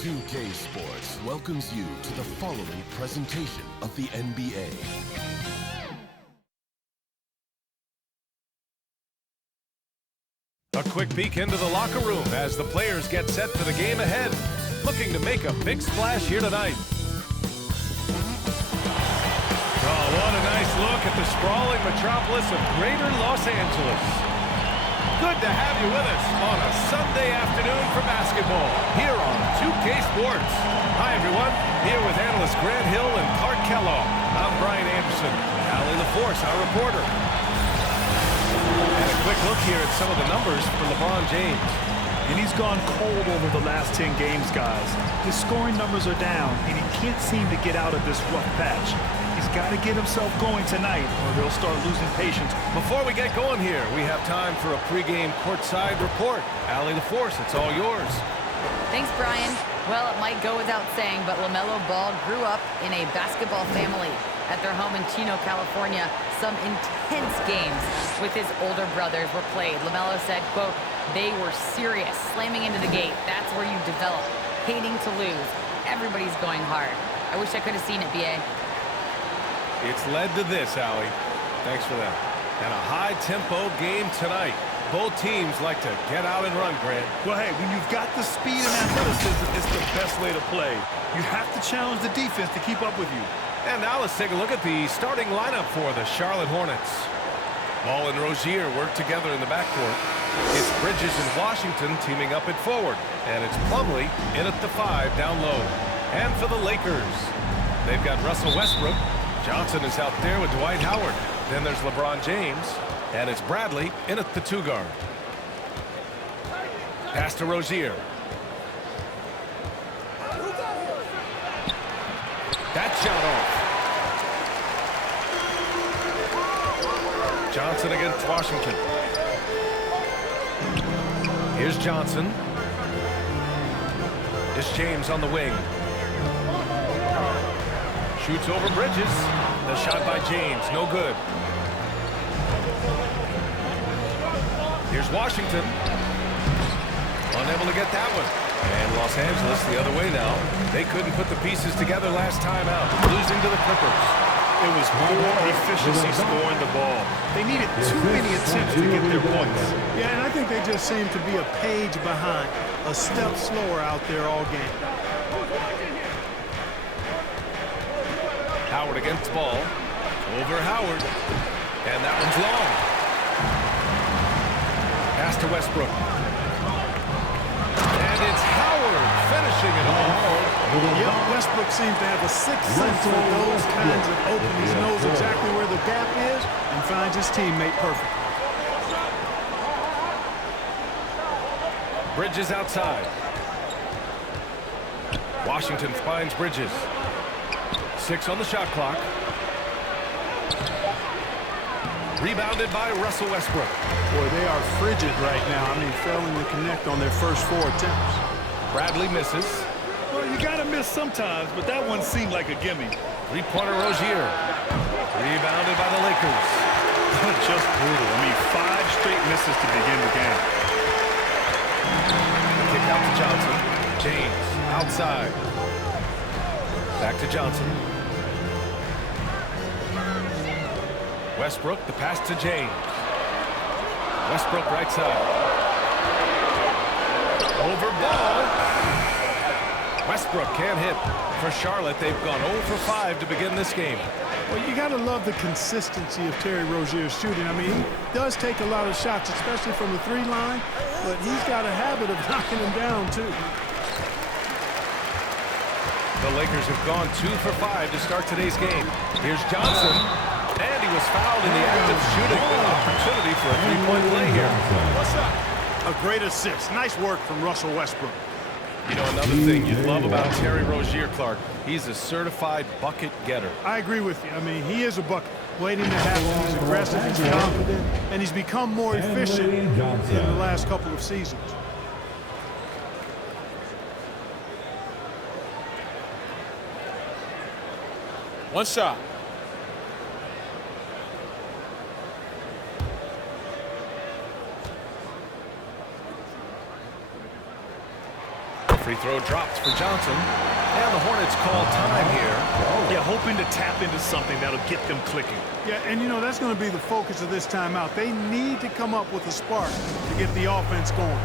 2K Sports welcomes you to the following presentation of the NBA. A quick peek into the locker room as the players get set for the game ahead. Looking to make a big splash here tonight. Oh, what a nice look at the sprawling metropolis of Greater Los Angeles. Good to have you with us on a Sunday afternoon for basketball here on 2K Sports. Hi, everyone. Here with analysts Grant Hill and Clark Kellogg. I'm Brian Anderson. Allie LaForce, our reporter. And a quick look here at some of the numbers for LeBron James. And he's gone cold over the last 10 games, guys. His scoring numbers are down, and he can't seem to get out of this rough patch. He's got to get himself going tonight, or he'll start losing patience. Before we get going here, we have time for a pregame courtside report. Allie LaForce, it's all yours. Thanks, Brian. Well, it might go without saying, but Lamelo Ball grew up in a basketball family. At their home in Chino, California, some intense games with his older brothers were played. Lamelo said, quote, "They were serious, slamming into the gate. That's where you develop, hating to lose. Everybody's going hard." I wish I could have seen it, B.A. It's led to this, Allie. Thanks for that. And a high-tempo game tonight. Both teams like to get out and run, Grant. Well, hey, when you've got the speed and athleticism, it's the best way to play. You have to challenge the defense to keep up with you. And now let's take a look at the starting lineup for the Charlotte Hornets. Ball and Rozier work together in the backcourt. It's Bridges and Washington teaming up at forward. And it's Plumlee in at the 5 down low. And for the Lakers, they've got Russell Westbrook. Johnson is out there with Dwight Howard. Then there's LeBron James. And it's Bradley in at the 2 guard. Pass to Rozier. That shot off. Johnson against Washington. Here's Johnson. It's James on the wing. Shoots over Bridges. The shot by James, no good. Here's Washington. Unable to get that one. And Los Angeles the other way now. They couldn't put the pieces together last time out, losing to the Clippers. It was more efficiency scoring the ball. They needed too many attempts to get their points. Yeah, and I think they just seem to be a page behind, a step slower out there all game. Howard against ball. Over Howard. And that one's long. Pass to Westbrook. And it's Howard finishing it off. Yep, Westbrook seems to have a sixth sense for those kinds of openings. He knows exactly where the gap is and finds his teammate perfect. Bridges outside. Washington finds Bridges. 6 on the shot clock. Rebounded by Russell Westbrook. Boy, they are frigid right now. I mean, failing to connect on their first 4 attempts. Bradley misses. Well, you got to miss sometimes, but that one seemed like a gimme. Three-pointer Rozier. Rebounded by the Lakers. Just brutal. I mean, 5 straight misses to begin the game. The kick out to Johnson. James outside. Back to Johnson. Westbrook, the pass to James. Westbrook right side. Over ball. Westbrook can't hit. For Charlotte, they've gone 0 for 5 to begin this game. Well, you got to love the consistency of Terry Rozier's shooting. I mean, he does take a lot of shots, especially from the 3 line, but he's got a habit of knocking them down, too. The Lakers have gone 2 for 5 to start today's game. Here's Johnson. And he was fouled in the act of shooting. An opportunity for a 3-point play here. What's up? A great assist. Nice work from Russell Westbrook. You know, another thing you love about Terry Rozier, Clark, he's a certified bucket getter. I agree with you. I mean, he is a bucket. Waiting to happen. He's aggressive, he's confident, and he's become more efficient in the last couple of seasons. One shot. Free throw dropped for Johnson. And the Hornets call time here. Yeah, hoping to tap into something that'll get them clicking. Yeah, and you know, that's going to be the focus of this timeout. They need to come up with a spark to get the offense going.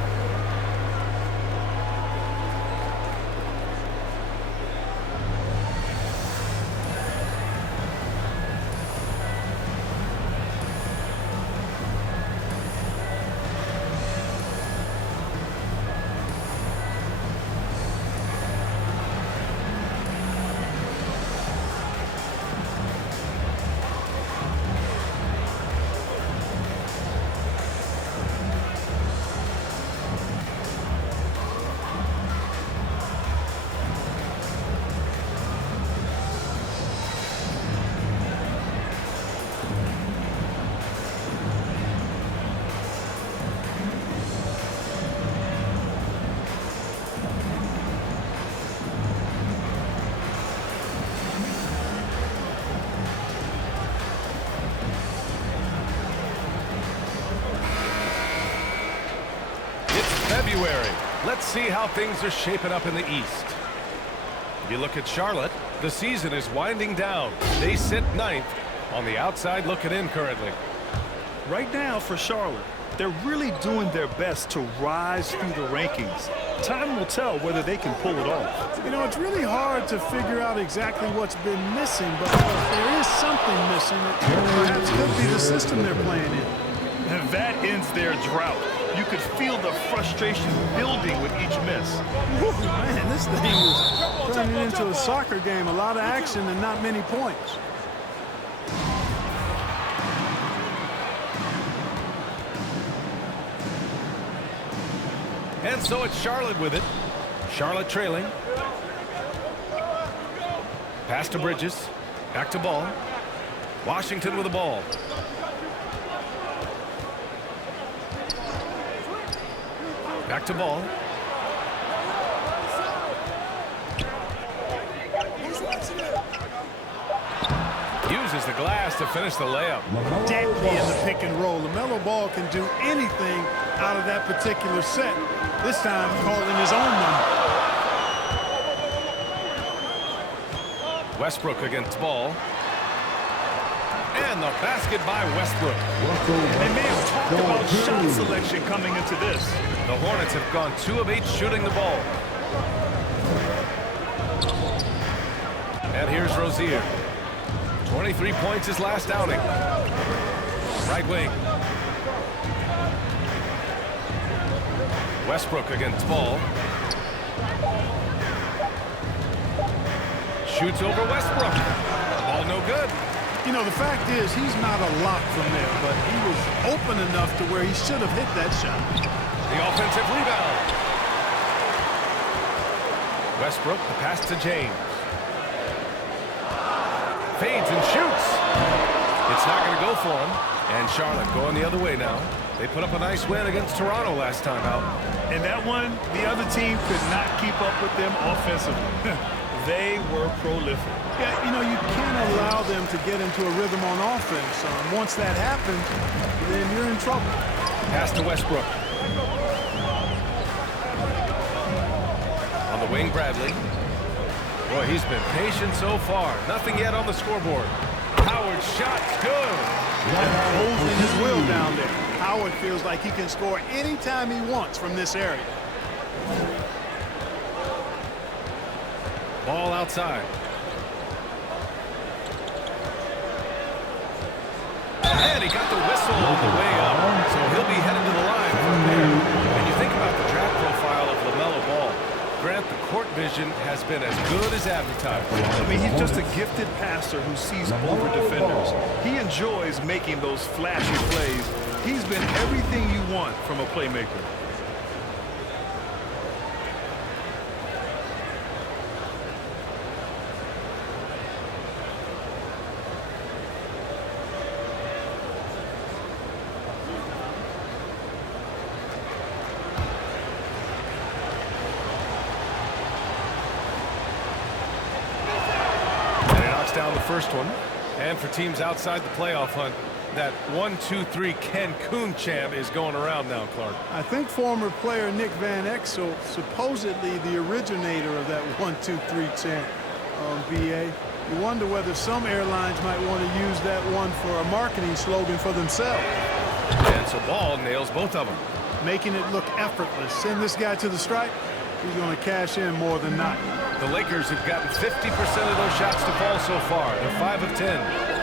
February. Let's see how things are shaping up in the East. If you look at Charlotte, the season is winding down. They sit 9th on the outside looking in currently. Right now for Charlotte, they're really doing their best to rise through the rankings. Time will tell whether they can pull it off. You know, it's really hard to figure out exactly what's been missing, but there is something missing. It perhaps could be the system they're playing in. And that ends their drought. You could feel the frustration building with each miss. Whew, man, this thing is turning into a soccer game. A lot of action and not many points. And so it's Charlotte with it. Charlotte trailing. Pass to Bridges. Back to Ball. Washington with the ball. Back to Ball. Uses the glass to finish the layup. Deadly in the pick and roll. Lamelo Ball can do anything out of that particular set. This time calling his own number. Westbrook against Ball. And the basket by Westbrook. They may have talked about shot selection coming into this. The Hornets have gone 2 of 8 shooting the ball. And here's Rozier. 23 points his last outing. Right wing. Westbrook against Ball. Shoots over Westbrook. Ball no good. You know, the fact is, he's not a lock from there, but he was open enough to where he should have hit that shot. The offensive rebound. Westbrook, the pass to James. Fades and shoots. It's not going to go for him. And Charlotte going the other way now. They put up a nice win against Toronto last time out. And that one, the other team could not keep up with them offensively. They were prolific. Yeah, you know, you can't allow them to get into a rhythm on offense. Once that happens, then you're in trouble. Pass to Westbrook. On the wing, Bradley. Boy, he's been patient so far. Nothing yet on the scoreboard. Howard's shot's good. Holding his will down there. Howard feels like he can score anytime he wants from this area. Ball outside. And he got the whistle on the way up, so he'll be headed to the line from there. When you think about the draft profile of LaMelo Ball, Grant, the court vision has been as good as advertised. I mean, he's just a gifted passer who sees over defenders. He enjoys making those flashy plays. He's been everything you want from a playmaker. Down the first one. And for teams outside the playoff hunt, That 1-2-3 Cancun chant is going around now, Clark. I think former player Nick Van Exel, supposedly the originator of that 1-2-3 chant on BA. You wonder whether some airlines might want to use that one for a marketing slogan for themselves. And so Ball nails both of them. Making it look effortless. Send this guy to the stripe, he's going to cash in more than not. The Lakers have gotten 50% of those shots to fall so far. They're 5 of 10.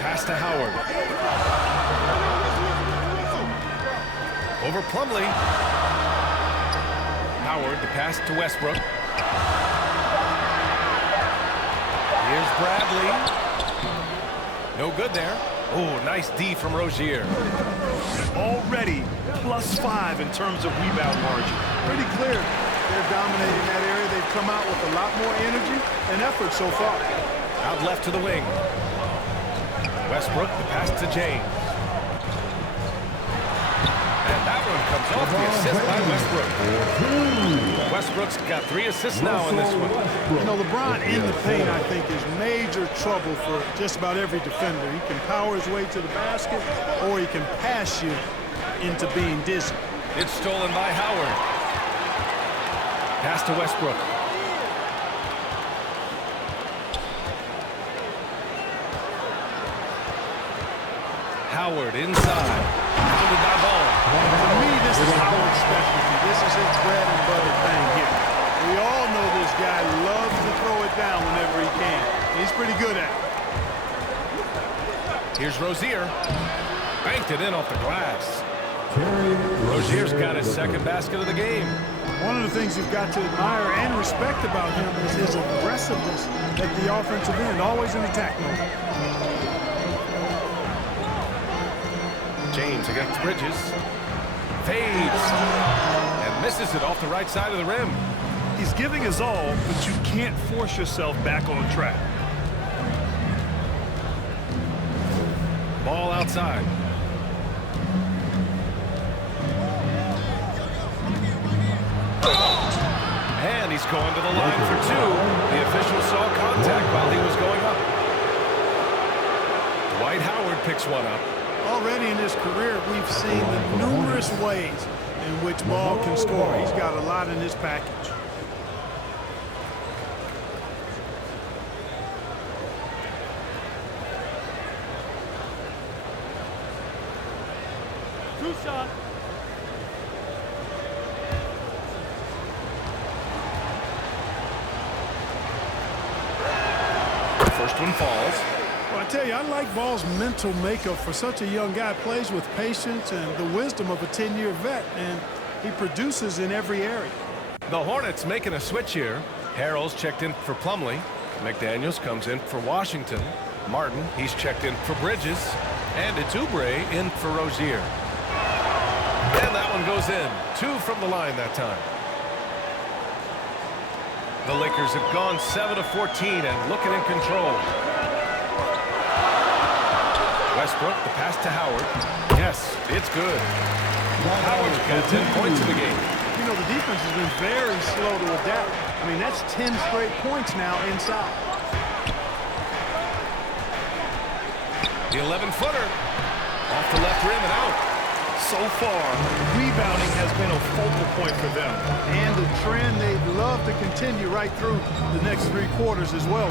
Pass to Howard. Over Plumlee. Howard, the pass to Westbrook. Here's Bradley. No good there. Oh, nice D from Rozier. Already +5 in terms of rebound margin. Pretty clear. They're dominating that area. They've come out with a lot more energy and effort so far. Out left to the wing. Westbrook, the pass to James. And that one comes off the assist by Westbrook. Westbrook's got 3 assists now in this one. You know, LeBron in the paint, I think, is major trouble for just about every defender. He can power his way to the basket, or he can pass you into being dizzy. It's stolen by Howard. Pass to Westbrook. Howard inside. Pounded by Ball. To me, this is Howard's specialty. This is his bread and butter thing here. We all know this guy loves to throw it down whenever he can. He's pretty good at it. Here's Rozier. Banked it in off the glass. Rozier's got his second basket of the game. One of the things you've got to admire and respect about him is his aggressiveness at the offensive end, always in attack mode. James against Bridges. Fades. And misses it off the right side of the rim. He's giving his all, but you can't force yourself back on track. Ball outside. And he's going to the line for 2. The official saw contact while he was going up. Dwight Howard picks one up. Already in his career, we've seen the numerous ways in which Ball can score. He's got a lot in his package. Two shot. First one falls. Well, I tell you, I like Ball's mental makeup for such a young guy. Plays with patience and the wisdom of a 10-year vet, and he produces in every area. The Hornets making a switch here. Harrell's checked in for Plumlee. McDaniels comes in for Washington. Martin, he's checked in for Bridges. And it's Oubre in for Rozier. And that one goes in. 2 from the line that time. The Lakers have gone 7 of 14 and looking in control. Westbrook, the pass to Howard. Yes, it's good. Howard's got 10 points in the game. You know, the defense has been very slow to adapt. I mean, that's 10 straight points now inside. The 11-footer. Off the left rim and out. So far, rebounding has been a focal point for them. And the trend they'd love to continue right through the next 3 quarters as well.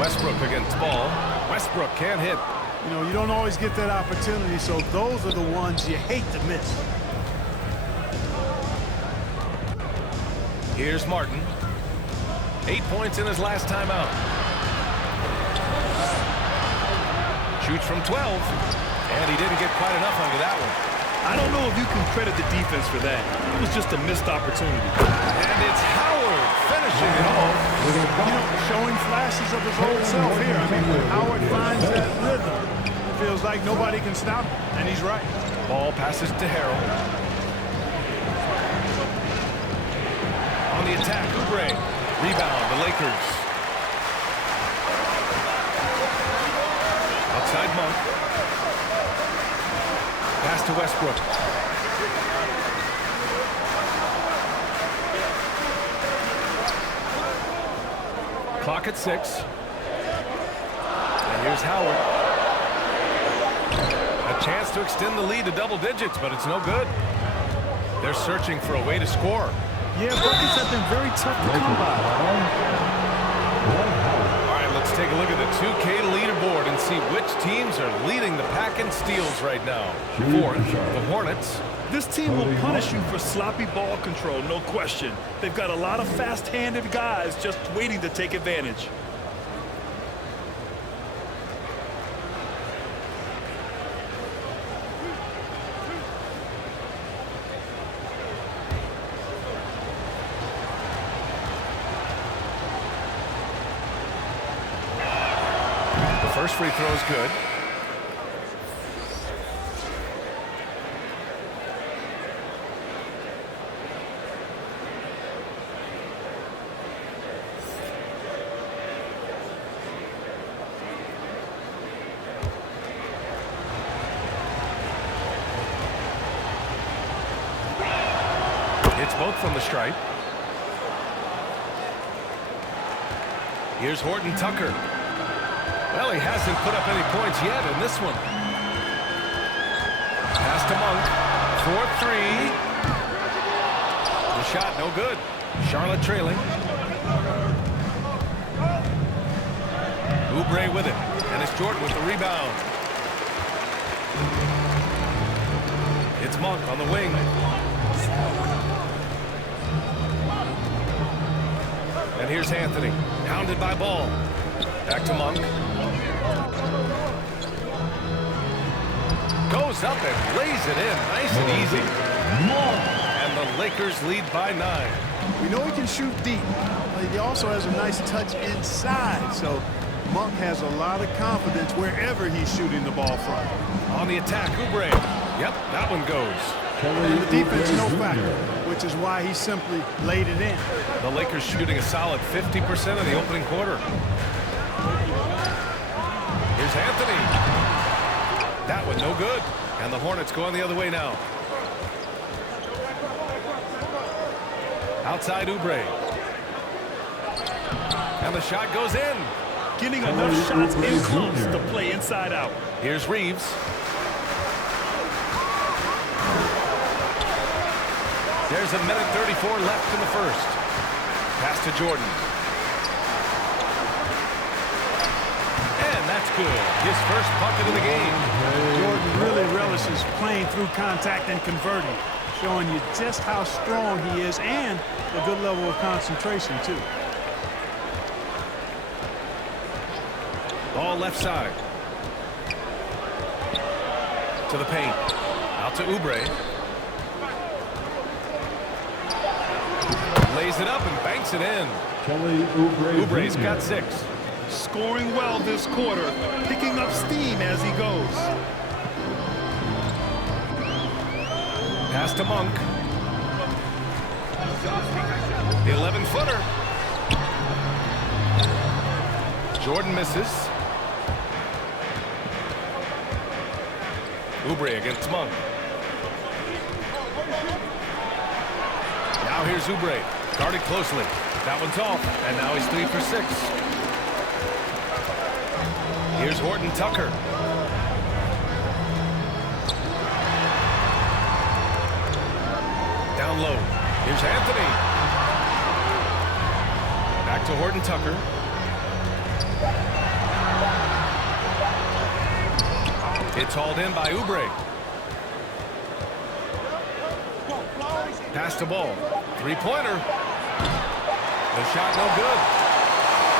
Westbrook against Ball. Westbrook can't hit. You know, you don't always get that opportunity, so those are the ones you hate to miss. Here's Martin. 8 points in his last time out. Shoots from 12, and he didn't get quite enough under that one. I don't know if you can credit the defense for that. It was just a missed opportunity. And it's Howard finishing it off. You know, showing flashes of his old self here. I mean, when Howard finds that rhythm, it feels like nobody can stop him, and he's right. Ball passes to Harrell. On the attack, Oubre. Rebound, the Lakers. Outside Monk. Pass to Westbrook. Clock at 6. And here's Howard. A chance to extend the lead to double digits, but it's no good. They're searching for a way to score. Yeah, buckets have been very tough to come by. All right, let's take a look at the 2K leaderboard and see which teams are leading the pack in steals right now. Fourth, the Hornets. This team will punish you for sloppy ball control, no question. They've got a lot of fast-handed guys just waiting to take advantage. First free throw is good. It's both from the stripe. Here's Horton Tucker. Well, he hasn't put up any points yet in this one. Pass to Monk. 4-3. The shot no good. Charlotte trailing. Oubre with it. And it's Jordan with the rebound. It's Monk on the wing. And here's Anthony. Hounded by Ball. Back to Monk. Goes up and lays it in. Nice and easy. And the Lakers lead by 9. We know he can shoot deep, but he also has a nice touch inside. So Monk has a lot of confidence wherever he's shooting the ball from. On the attack, Oubre. Yep, that one goes. And the defense no factor, which is why he simply laid it in. The Lakers shooting a solid 50% of the opening quarter. Here's Anthony. That one no good. And the Hornets going the other way now. Outside Oubre. And the shot goes in. Getting enough shots in close to play inside out. Here's Reeves. There's a minute 34 left in the first. Pass to Jordan. And that's good. His first bucket of the game. Jordan really relishes playing through contact and converting, showing you just how strong he is and a good level of concentration, too. Ball left side. To the paint. Out to Oubre. Lays it up and banks it in. Oubre's got 6. Scoring well this quarter, picking up steam as he goes. Pass to Monk. The 11-footer. Jordan misses. Oubre against Monk. Now here's Oubre. Guarded closely. That one's off. And now he's 3 for 6. Here's Horton Tucker. Down low. Here's Anthony. Back to Horton Tucker. It's hauled in by Oubre. Pass to Ball. Three-pointer. The shot no good.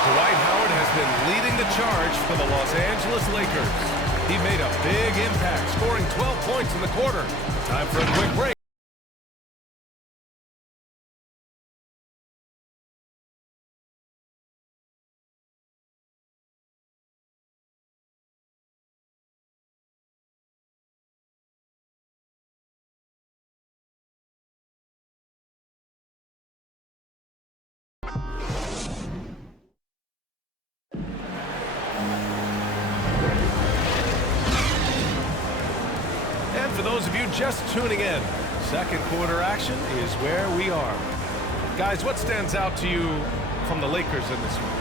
Dwight Howard has been leading the charge for the Los Angeles Lakers. He made a big impact, scoring 12 points in the quarter. Time for a quick break. For those of you just tuning in, second quarter action is where we are. Guys, what stands out to you from the Lakers in this one?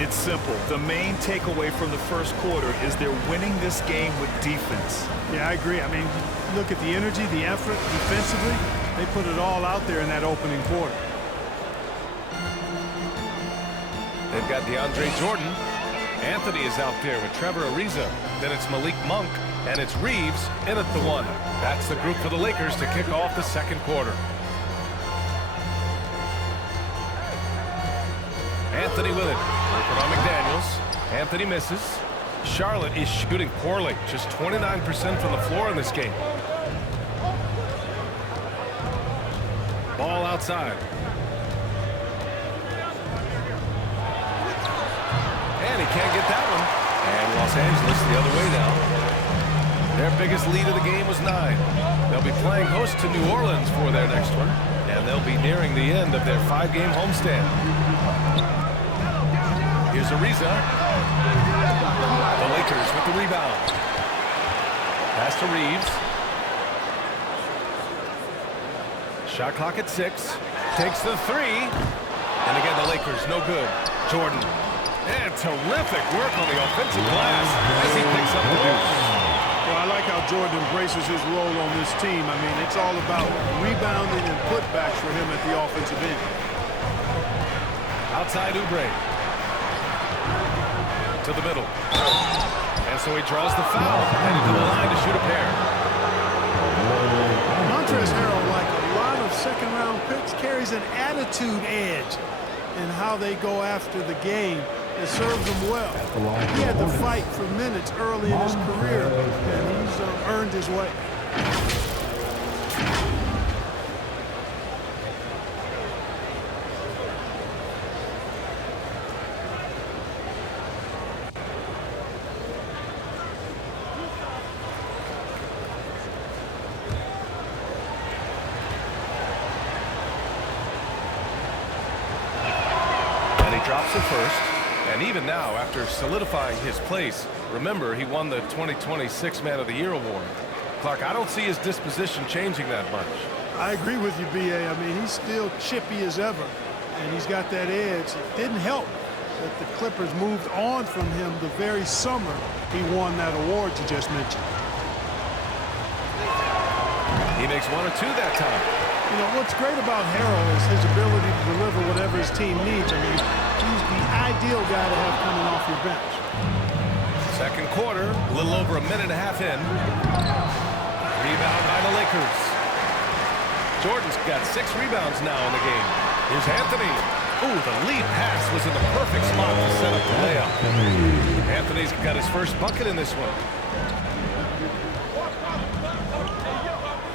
It's simple. The main takeaway from the first quarter is they're winning this game with defense. Yeah, I agree. I mean, look at the energy, the effort defensively. They put it all out there in that opening quarter. They've got DeAndre Jordan. Anthony is out there with Trevor Ariza. Then it's Malik Monk, and it's Reeves in at the 1. That's the group for the Lakers to kick off the second quarter. Anthony with it. Working on McDaniels. Anthony misses. Charlotte is shooting poorly. Just 29% from the floor in this game. Ball outside. And he can't get that one. And Los Angeles the other way now. Their biggest lead of the game was 9. They'll be playing host to New Orleans for their next one. And they'll be nearing the end of their 5-game homestand. Here's Ariza. The Lakers with the rebound. Pass to Reeves. Shot clock at 6. Takes the 3. And again, the Lakers no good. Jordan. And terrific work on the offensive glass as he picks up the deuce. Well, I like how Jordan embraces his role on this team. I mean, it's all about rebounding and putbacks for him at the offensive end. Outside Oubre. To the middle. And so he draws the foul. Headed to the line to shoot a pair. Montrezl Harrell, like a lot of second-round picks, carries an attitude edge in how they go after the game. It serves him well. He had to fight for minutes early in his career, and he's earned his way. Drops it first, and even now, after solidifying his place, remember, he won the 2026 Man of the Year award. Clark, I don't see his disposition changing that much. I agree with you, B.A. I mean, he's still chippy as ever, and he's got that edge. It didn't help that the Clippers moved on from him the very summer he won that award you just mentioned. He makes 1 or 2 that time. You know, what's great about Harrell is his ability to deliver whatever his team needs. I mean, he's the ideal guy to have coming off your bench. Second quarter, a little over a minute and a half in. Rebound by the Lakers. Jordan's got 6 rebounds now in the game. Here's Anthony. Ooh, the lead pass was in the perfect spot to set up the layup. Anthony's got his first bucket in this one.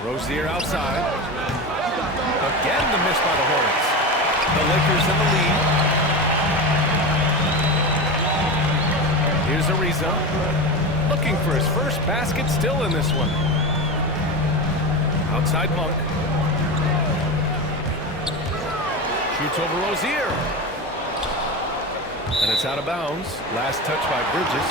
Rozier outside. Again, the miss by the Hornets. The Lakers in the lead. Here's Ariza. Looking for his first basket still in this one. Outside Monk. Shoots over Rozier. And it's out of bounds. Last touch by Bridges.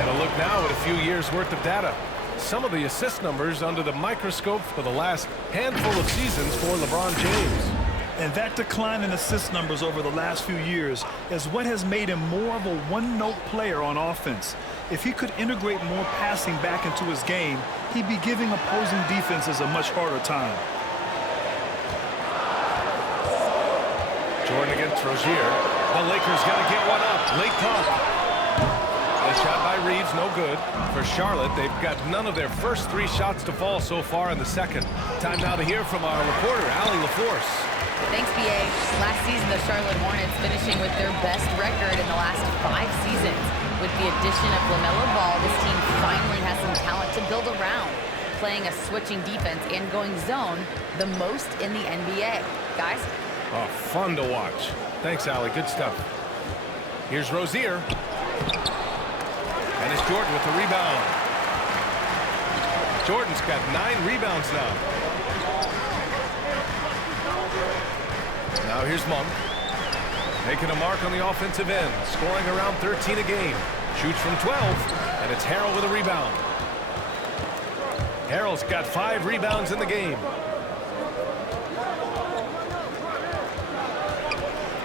And a look now at a few years' worth of data. Some of the assist numbers under the microscope for the last handful of seasons for LeBron James. And that decline in assist numbers over the last few years is what has made him more of a one-note player on offense. If he could integrate more passing back into his game, he'd be giving opposing defenses a much harder time. Jordan against Rozier. The Lakers got to get one up. Late call. A shot by Reeves, no good. For Charlotte, they've got none of their first 3 shots to fall so far in the second. Time now to hear from our reporter, Allie LaForce. Thanks, B.A. Last season, the Charlotte Hornets finishing with their best record in the last 5 seasons. With the addition of Lamelo Ball, this team finally has some talent to build around, playing a switching defense and going zone the most in the NBA. Guys? Oh, fun to watch. Thanks, Allie. Good stuff. Here's Rozier. And it's Jordan with the rebound. Jordan's got 9 rebounds now. Now here's Monk. Making a mark on the offensive end. Scoring around 13 a game. Shoots from 12. And it's Harrell with a rebound. Harrell's got 5 rebounds in the game.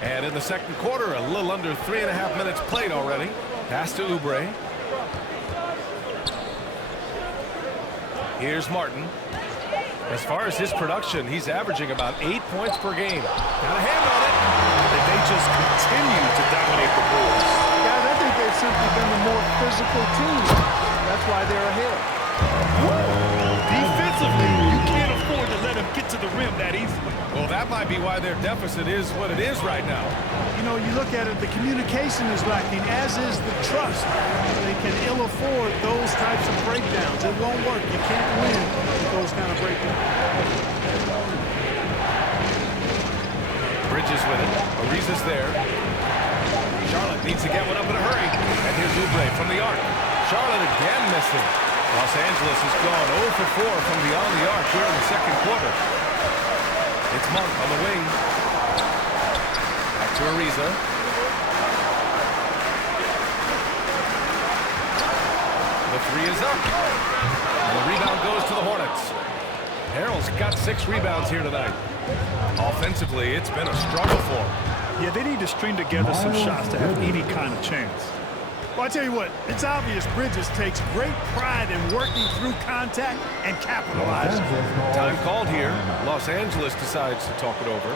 And And in the second quarter, a little under 3.5 minutes played already. Pass to Oubre. Here's Martin. As far as his production, he's averaging about 8 points per game. Got a hand on it. And they just continue to dominate the Bulls. Guys, I think they've simply been the more physical team. That's why they're ahead. Defensively, you can't afford to let them get to the rim that easily. Well, that might be why their deficit is what it is right now. You know, you look at it, the communication is lacking, as is the trust. They can ill afford those types of breakdowns. It won't work. You can't win with those kind of breakdowns. Bridges with it. Ariza's there. Charlotte needs to get one up in a hurry. And here's Oubre from the arc. Charlotte again missing. Los Angeles has gone 0 for 4 from beyond the arc here in the second quarter. It's Monk on the wing. Back to Ariza. The three is up. And the rebound goes to the Hornets. Harrell's got 6 rebounds here tonight. Offensively, it's been a struggle for him. Yeah, they need to string together some shots to have any kind of chance. Well, I tell you what, it's obvious Bridges takes great pride in working through contact and capitalizing. Time called here. Los Angeles decides to talk it over.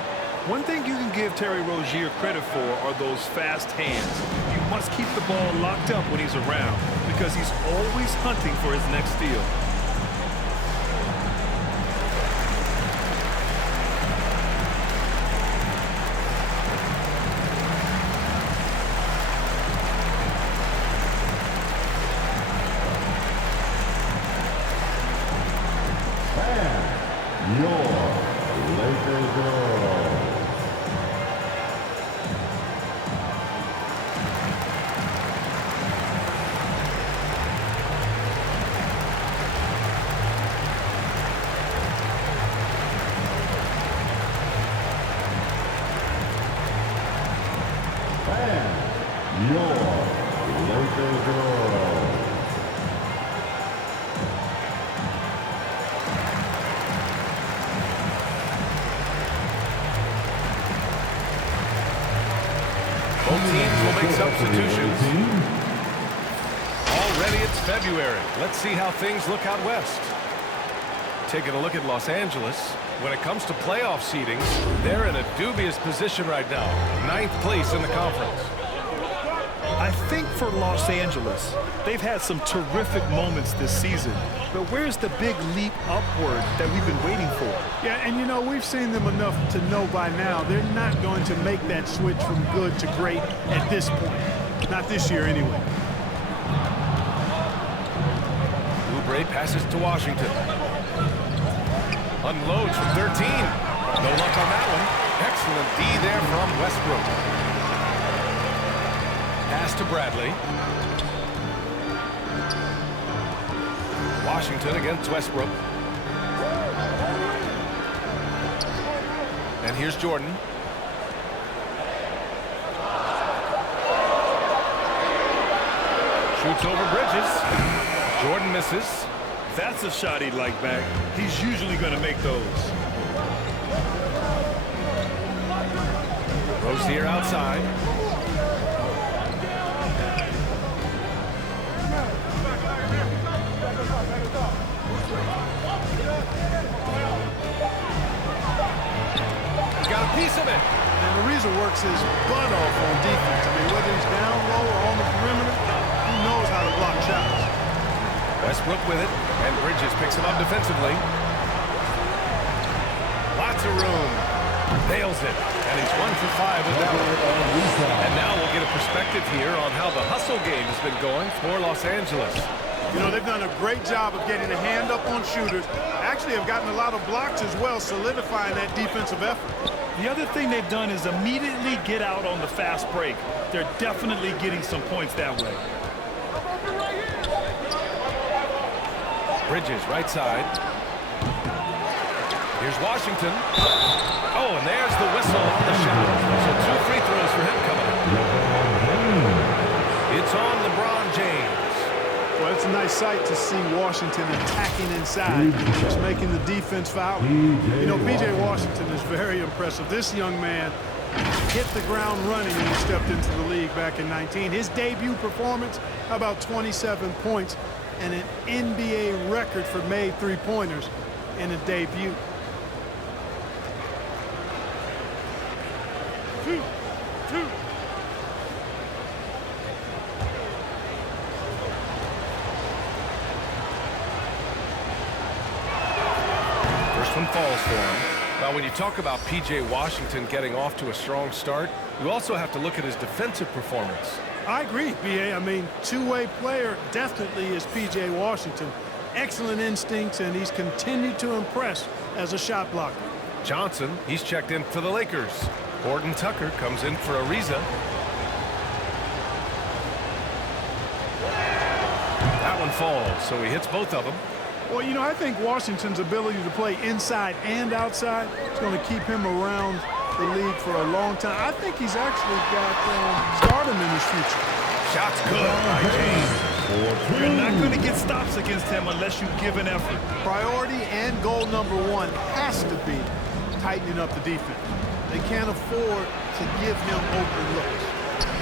One thing you can give Terry Rozier credit for are those fast hands. You must keep the ball locked up when he's around because he's always hunting for his next steal. Both teams will make substitutions. Already it's February. Let's see how things look out west. Taking a look at Los Angeles. When it comes to playoff seedings, they're in a dubious position right now. 9th place in the conference. I think for Los Angeles, they've had some terrific moments this season. But where's the big leap upward that we've been waiting for? Yeah, and you know, we've seen them enough to know by now they're not going to make that switch from good to great at this point. Not this year, anyway. Oubre passes to Washington. Unloads from 13. No luck on that one. Excellent D there from Westbrook. Pass to Bradley. Washington against Westbrook. And here's Jordan. Shoots over Bridges. Jordan misses. That's a shot he'd like back. He's usually going to make those. Rozier outside. He's got a piece of it. And Ariza works his butt off on defense. I mean, whether he's down low or on the perimeter, he knows how to block shots. Westbrook with it, and Bridges picks him up defensively. Lots of room. Nails it, and he's 1 for 5 with that one. And now we'll get a perspective here on how the hustle game has been going for Los Angeles. You know, they've done a great job of getting a hand up on shooters. Actually have gotten a lot of blocks as well, solidifying that defensive effort. The other thing they've done is immediately get out on the fast break. They're definitely getting some points that way. Bridges, right side. Here's Washington. Oh, and there's the whistle on the shot. So 2 free throws for him coming up. It's on LeBron James. Well, it's a nice sight to see Washington attacking inside, just making the defense foul. You know, P.J. Washington is very impressive. This young man hit the ground running when he stepped into the league back in 19. His debut performance, about 27 points and an NBA record for made three-pointers in a debut. First one falls for him. Well, when you talk about P.J. Washington getting off to a strong start, you also have to look at his defensive performance. I agree, B.A. I mean, two-way player definitely is P.J. Washington. Excellent instincts, and he's continued to impress as a shot blocker. Johnson, he's checked in for the Lakers. Horton Tucker comes in for Ariza. That one falls, so he hits both of them. Well, you know, I think Washington's ability to play inside and outside is going to keep him around the league for a long time. I think he's actually got stardom in his future. Shots good by James. You're not going to get stops against him unless you give an effort. Priority and goal number one has to be tightening up the defense. They can't afford to give him open looks.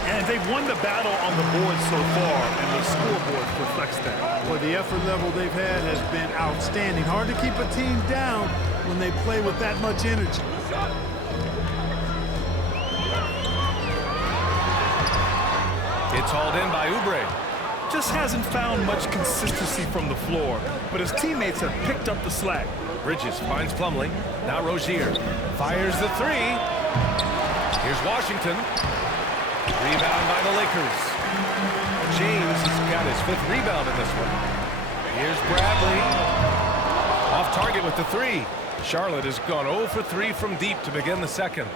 And they've won the battle on the board so far, and the scoreboard reflects that. Well, the effort level they've had has been outstanding. Hard to keep a team down when they play with that much energy. It's hauled in by Oubre. Just hasn't found much consistency from the floor, but his teammates have picked up the slack. Bridges finds Plumlee. Now Rozier fires the three. Here's Washington. Rebound by the Lakers. James has got his 5th rebound in this one. Here's Bradley. Off target with the three. Charlotte has gone 0 for 3 from deep to begin the second.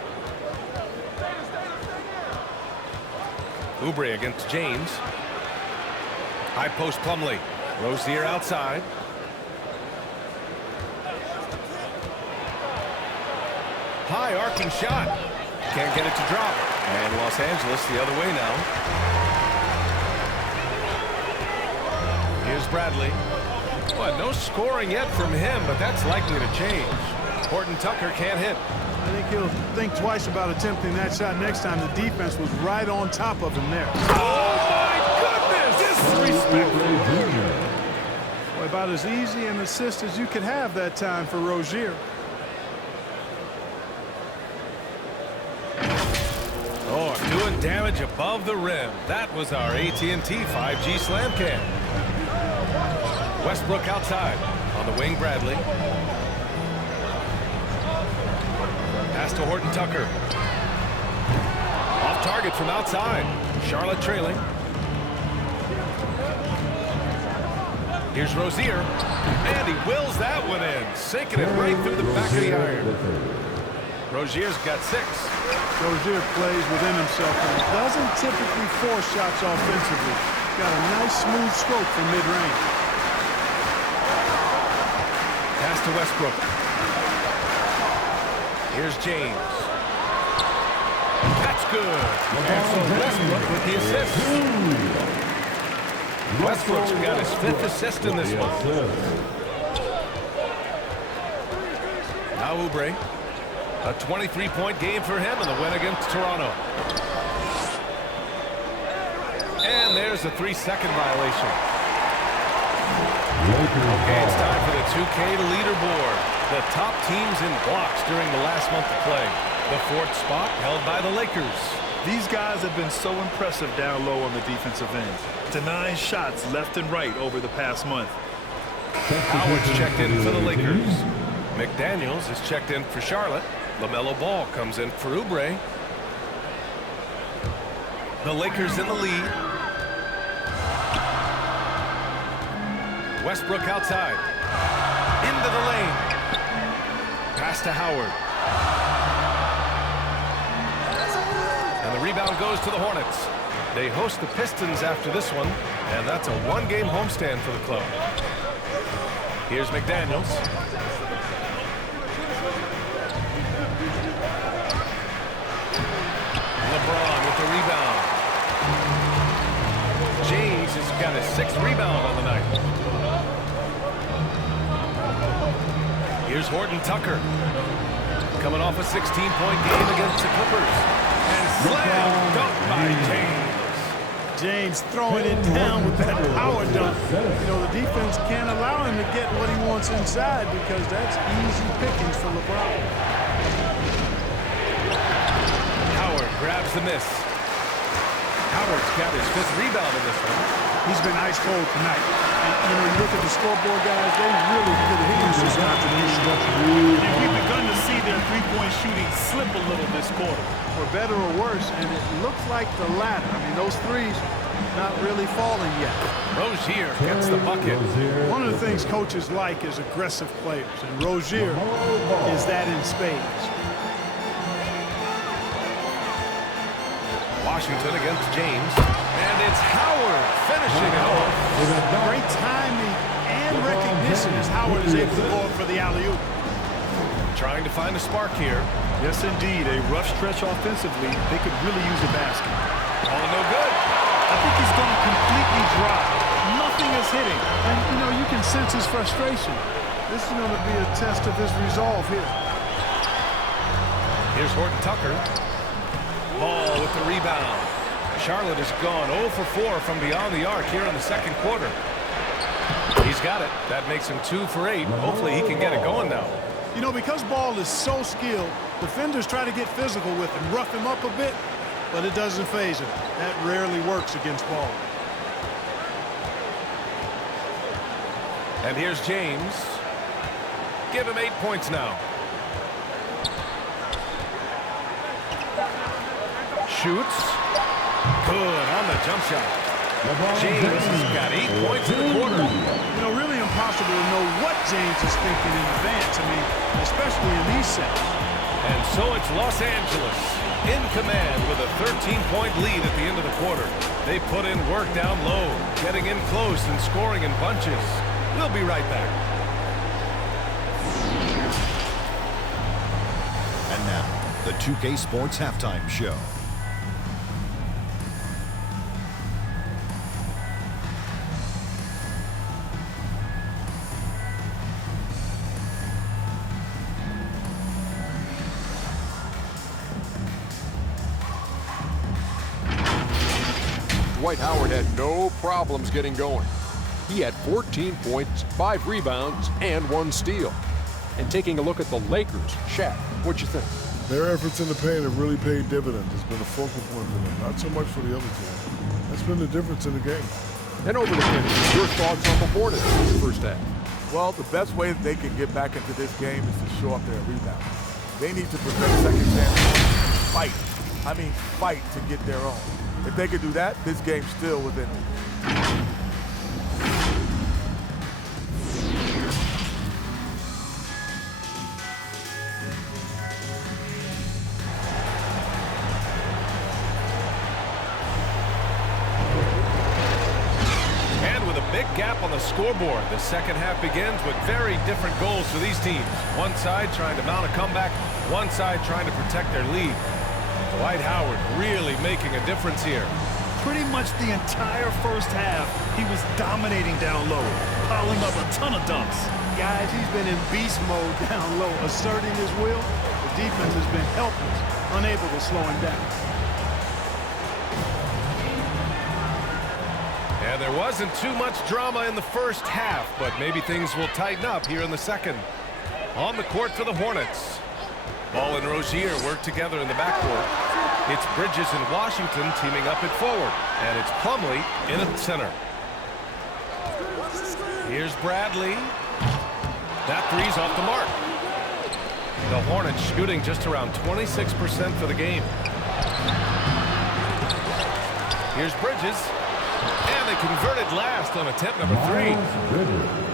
Oubre against James. High post Plumlee. Rozier outside. High arcing shot. Can't get it to drop. And Los Angeles the other way now. Here's Bradley. Well, no scoring yet from him, but that's likely to change. Horton Tucker can't hit. I think he'll think twice about attempting that shot next time. The defense was right on top of him there. Oh, my goodness! Disrespectful. Well, about as easy an assist as you could have that time for Rozier. Oh, doing damage above the rim. That was our AT&T 5G slam cam. Westbrook outside. On the wing, Bradley. Pass to Horton Tucker. Off target from outside. Charlotte trailing. Here's Rozier. And he wills that one in. Sinking it right through the back of the iron. Rozier's got 6. Rozier plays within himself and doesn't typically force shots offensively. Got a nice smooth stroke from mid-range. Pass to Westbrook. Here's James. That's good. And so Westbrook with the assist. Westbrook's got his 5th assist in this one. Now Oubre. A 23-point game for him in the win against Toronto. And there's a 3-second violation. Okay, it's time for the 2K leaderboard. The top teams in blocks during the last month of play. The 4th spot held by the Lakers. These guys have been so impressive down low on the defensive end. Denying shots left and right over the past month. Howard's checked in for the Lakers. McDaniels is checked in for Charlotte. Lamelo Ball comes in for Oubre. The Lakers in the lead. Westbrook outside. Into the lane. Pass to Howard. And the rebound goes to the Hornets. They host the Pistons after this one, and that's a 1-game homestand for the club. Here's McDaniels. LeBron with the rebound. James has got his 6th rebound on the night. Here's Horton Tucker. coming off a 16-point game against the Clippers. And slam dunk by James. James throwing it down with that power dunk. You know, the defense can't allow him to get what he wants inside because that's easy pickings for LeBron. Howard grabs the miss. Howard's got his 5th rebound in this one. He's been ice cold tonight. And, you know, you look at the scoreboard, guys, they really could have used his contribution. And we've begun to see their three-point shooting slip a little this quarter. For better or worse, and it looks like the latter. I mean, those threes not really falling yet. Rozier gets the bucket. One of the things coaches like is aggressive players, and Rozier is that in spades. Washington against James. And it's Howard finishing it off. Great timing and recognition as Howard is able to go up for the alley-oop. Trying to find a spark here. Yes, indeed. A rough stretch offensively. They could really use a basket. Oh, no good. I think he's gone completely dry. Nothing is hitting. And, you know, you can sense his frustration. This is going to be a test of his resolve here. Here's Horton Tucker. Ball with the rebound. Charlotte has gone 0 for 4 from beyond the arc here in the second quarter. He's got it. That makes him 2 for 8. Hopefully he can get it going now. You know, because Ball is so skilled, defenders try to get physical with him, rough him up a bit, but it doesn't faze him. That rarely works against Ball. And here's James. Give him 8 points now. Shoots. Good on the jump shot. James has got 8 points in the quarter. You know, really impossible to know what James is thinking in advance. I mean, especially in these sets. And so it's Los Angeles in command with a 13-point lead at the end of the quarter. They put in work down low, getting in close and scoring in bunches. We'll be right back. And now, the 2K Sports Halftime Show. Dwight Howard had no problems getting going. He had 14 points, 5 rebounds, and 1 steal. And taking a look at the Lakers, Shaq, what'd you think? Their efforts in the paint have really paid dividends. It's been a focal point for them, not so much for the other team. That's been the difference in the game. And over to Kenny, your thoughts on the Hornets in the first half? Well, the best way that they can get back into this game is to show up their rebound. They need to prevent second chance. Fight. I mean, fight to get their own. If they could do that, this game's still within them. Big gap on the scoreboard. The second half begins with very different goals for these teams. One side trying to mount a comeback, one side trying to protect their lead. Dwight Howard really making a difference here. Pretty much the entire first half, he was dominating down low, piling up a ton of dunks. Guys, he's been in beast mode down low, asserting his will. The defense has been helpless, unable to slow him down. And there wasn't too much drama in the first half, but maybe things will tighten up here in the second. On the court for the Hornets. Ball and Rozier work together in the backcourt. It's Bridges and Washington teaming up at forward. And it's Plumlee in at center. Here's Bradley. That three's off the mark. The Hornets shooting just around 26% for the game. Here's Bridges. And they converted last on attempt number 3.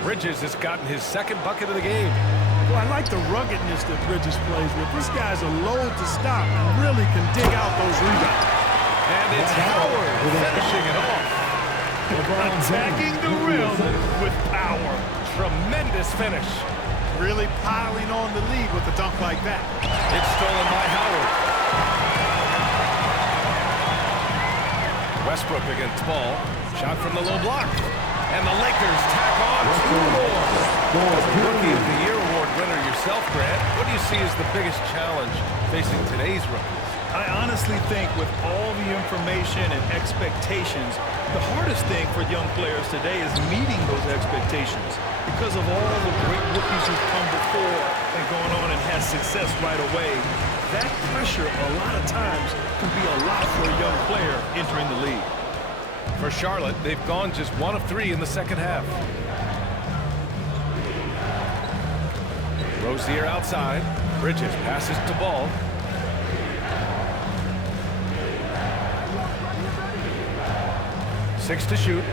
Bridges has gotten his second bucket of the game. Well, I like the ruggedness that Bridges plays with. This guy's a load to stop and really can dig out those rebounds. And it's Howard finishing it off. Attacking the rim with power. Tremendous finish. Really piling on the lead with a dunk like that. It's stolen by Howard. Westbrook against Ball. Shot from the low block. And the Lakers tack on 2 more. As the Rookie of the Year award winner, you're yourself, Grant, what do you see as the biggest challenge facing today's rookies? I honestly think with all the information and expectations, the hardest thing for young players today is meeting those expectations. Because of all the great rookies who've come before and gone on and had success right away, that pressure a lot of times can be a lot for a young player entering the league. For Charlotte, they've gone just 1 of 3 in the second half. Rozier outside. Bridges passes to Ball. Six to shoot.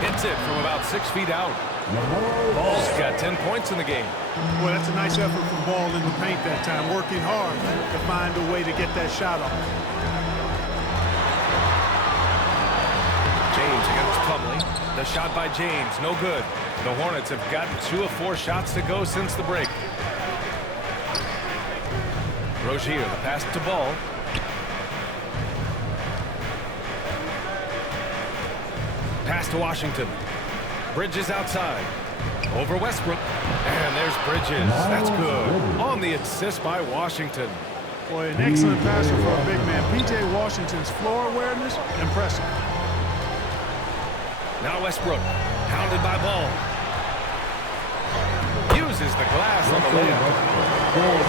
Hits it from about 6 feet out. Ball's got 10 points in the game. Boy, that's a nice effort from Ball in the paint that time, working hard to find a way to get that shot off. James against Plumlee. The shot by James, no good. The Hornets have gotten 2 of 4 shots to go since the break. Rozier, the pass to Ball. Pass to Washington. Bridges outside. Over Westbrook. And there's Bridges. That's good. On the assist by Washington. Boy, an excellent passer for a big man. P.J. Washington's floor awareness, impressive. Now Westbrook. Pounded by Ball. Uses the glass on the layup.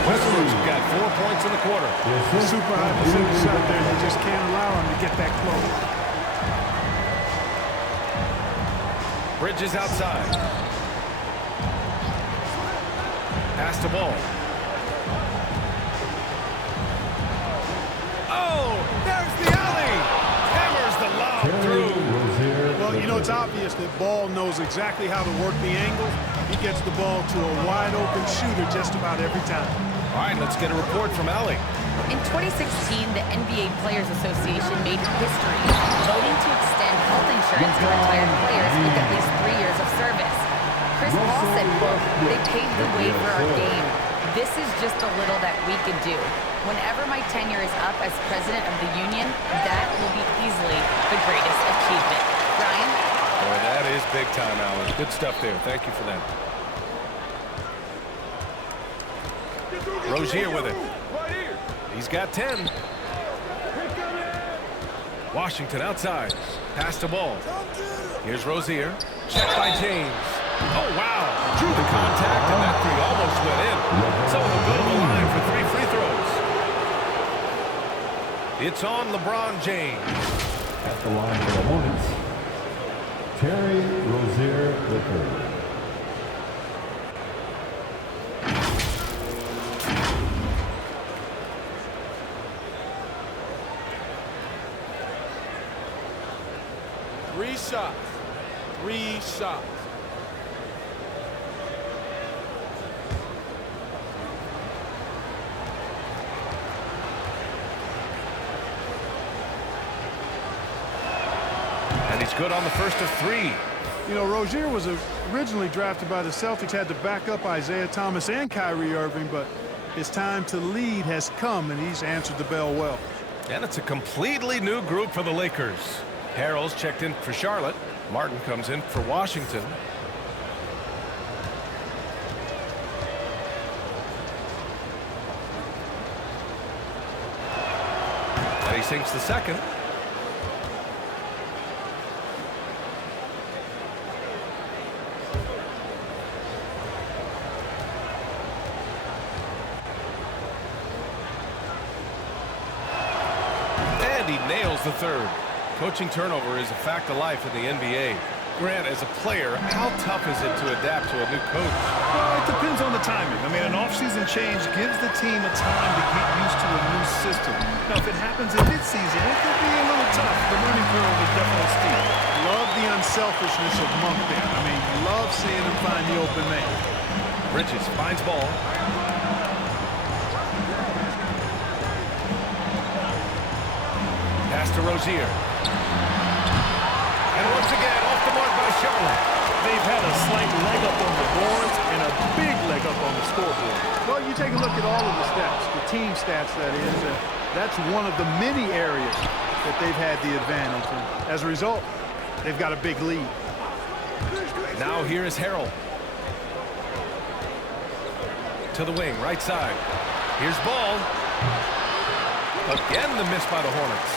Westbrook's got 4 points in the quarter. Super high percentage shot there. You just can't allow him to get that close. Bridges outside. Pass to Ball. Oh, there's the alley. Hammers the lob through. Well, you know, it's obvious that Ball knows exactly how to work the angles. He gets the ball to a wide-open shooter just about every time. All right, let's get a report from Allie. In 2016, the NBA Players Association made history, voting to extend health insurance to retired players with at least 3 years of service. Chris Paul said, quote, "They paved the way for our game. This is just a little that we could do. Whenever my tenure is up as president of the union, that will be easily the greatest achievement." Brian? Boy, that is big time, Allen. Good stuff there. Thank you for that. Rozier with it. He's got 10. Washington outside. Pass to Ball. Here's Rozier. Checked by James. Oh, wow. Drew the contact, and that three almost went in. So he'll go to the line for 3 free throws. It's on LeBron James. At the line for the Hornets, Terry Rozier III. Three shots. And he's good on the first of 3. You know, Rozier was originally drafted by the Celtics, had to back up Isaiah Thomas and Kyrie Irving, but his time to lead has come, and he's answered the bell well. And it's a completely new group for the Lakers. Harrell's checked in for Charlotte. Martin comes in for Washington. And he sinks the second. And he nails the third. Coaching turnover is a fact of life in the NBA. Grant, as a player, how tough is it to adapt to a new coach? Well, it depends on the timing. I mean, an offseason change gives the team a time to get used to a new system. Now, if it happens in midseason, it could be a little tough. The learning curve is definitely steep. Love the unselfishness of Monk there. I mean, love seeing him find the open man. Bridges finds Ball. Pass to Rozier. And once again, off the mark by Charlotte. They've had a slight leg up on the boards and a big leg up on the scoreboard. Well, you take a look at all of the stats, the team stats, that is. That's one of the many areas that they've had the advantage. And as a result, they've got a big lead. Now here is Harrell. To the wing, right side. Here's Ball. Again, the miss by the Hornets.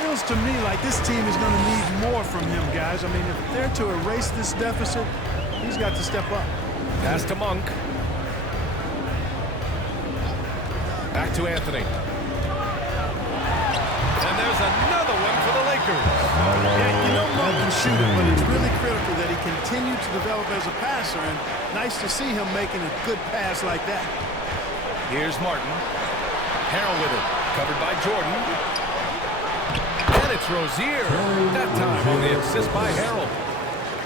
Feels to me like this team is going to need more from him, guys. I mean, if they're to erase this deficit, he's got to step up. Pass to Monk. Back to Anthony. And there's another one for the Lakers. Yeah, you know Monk can shoot it, but it's really critical that he continue to develop as a passer, and nice to see him making a good pass like that. Here's Martin. Harrell with it. Covered by Jordan. And it's Rozier. That time on the assist by Harrell.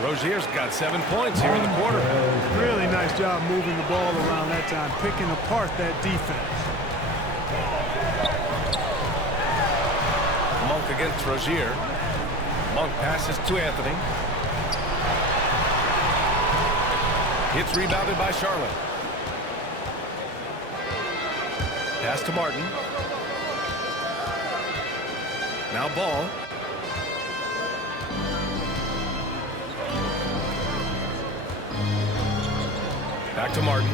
Rozier's got 7 points here in the quarter. Really nice job moving the ball around that time, picking apart that defense. Monk against Rozier. Monk passes to Anthony. It's rebounded by Charlotte. Pass to Martin. Now Ball. Back to Martin.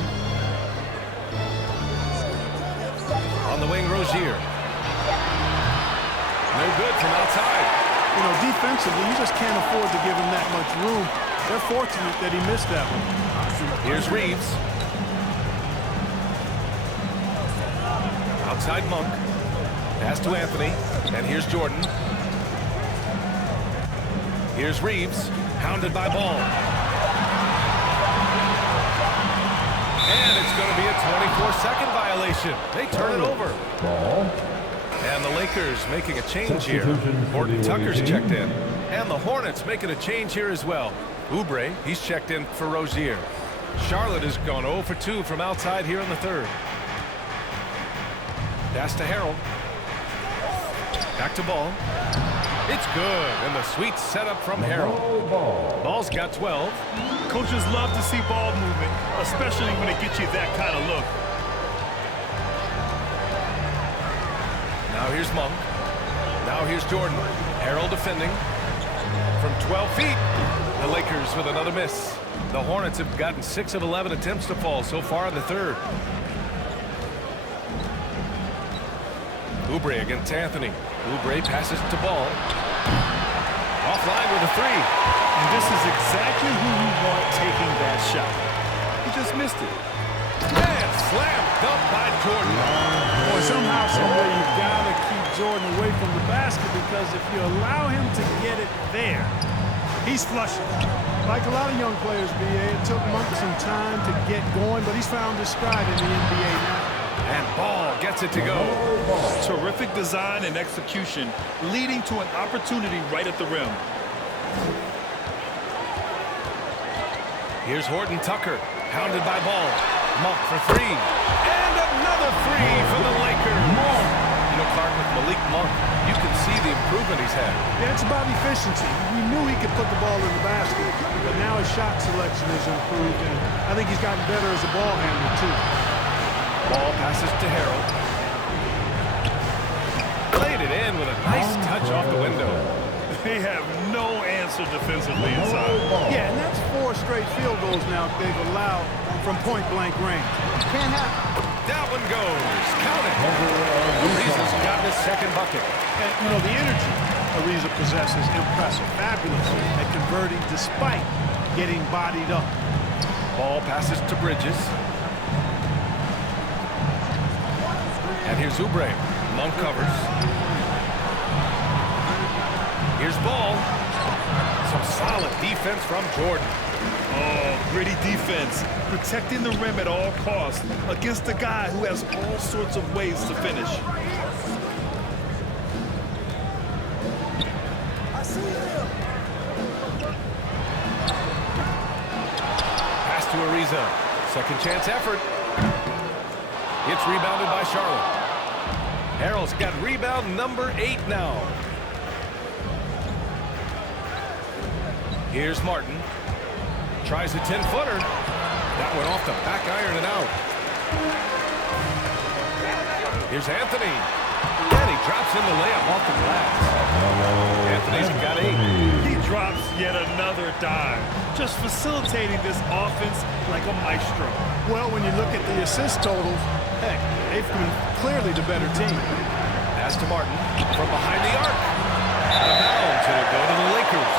On the wing, Rozier. No good from outside. You know, defensively, you just can't afford to give him that much room. They're fortunate that he missed that one. Here's Reeves. Outside Monk. Pass to Anthony. And here's Jordan. Here's Reeves. Hounded by Ball. And it's going to be a 24-second violation. They turn it over. Ball. And the Lakers making a change here. Horton Tucker's checked in. And the Hornets making a change here as well. Oubre, he's checked in for Rozier. Charlotte has gone 0 for 2 from outside here in the third. Pass to Harrell. Back to Ball. It's good. And the sweet setup from Harrell. Ball's got 12. Coaches love to see ball movement, especially when it gets you that kind of look. Now here's Monk. Now here's Jordan. Harrell defending. From 12 feet, the Lakers with another miss. The Hornets have gotten 6 of 11 attempts to fall so far in the third. Oubre against Anthony. Oubre passes to Ball. Offline with a three. And this is exactly who you want taking that shot. He just missed it. And slam dunked by Jordan. Boy, somehow, someway, you've got to keep Jordan away from the basket, because if you allow him to get it there, he's flushing. Like a lot of young players, BA, it took Monk some time to get going, but he's found his stride in the NBA now. And Ball gets it to go. Terrific design and execution, leading to an opportunity right at the rim. Here's Horton Tucker, hounded by Ball. Monk for three. And another three for the Lakers. You know, Clark, with Malik Monk, you can see the improvement he's had. Yeah, it's about efficiency. We knew he could put the ball in the basket, but now his shot selection has improved, and I think he's gotten better as a ball handler, too. Ball passes to Harrell. Played it in with a nice touch off the window. They have no answer defensively inside. Yeah, and that's 4 straight field goals now they've allowed from point-blank range. Can't happen. That one goes. Count it. Ariza's got his second bucket. And, you know, the energy Ariza possesses, impressive, fabulous at converting despite getting bodied up. Ball passes to Bridges. And here's Oubre. Monk covers. Here's Ball. Some solid defense from Jordan. Oh, gritty defense. Protecting the rim at all costs against a guy who has all sorts of ways to finish. Pass to Ariza. Second chance effort. It's rebounded by Charlotte. Harrell's got rebound number 8 now. Here's Martin. Tries a 10-footer. That went off the back iron and out. Here's Anthony. And he drops in the layup off the glass. Anthony's got 8. He drops yet another dime. just facilitating this offense like a maestro. Well, when you look at the assist totals, heck, they've been clearly the better team. Pass to Martin from behind the arc. Out of bounds, it'll go to the Lakers.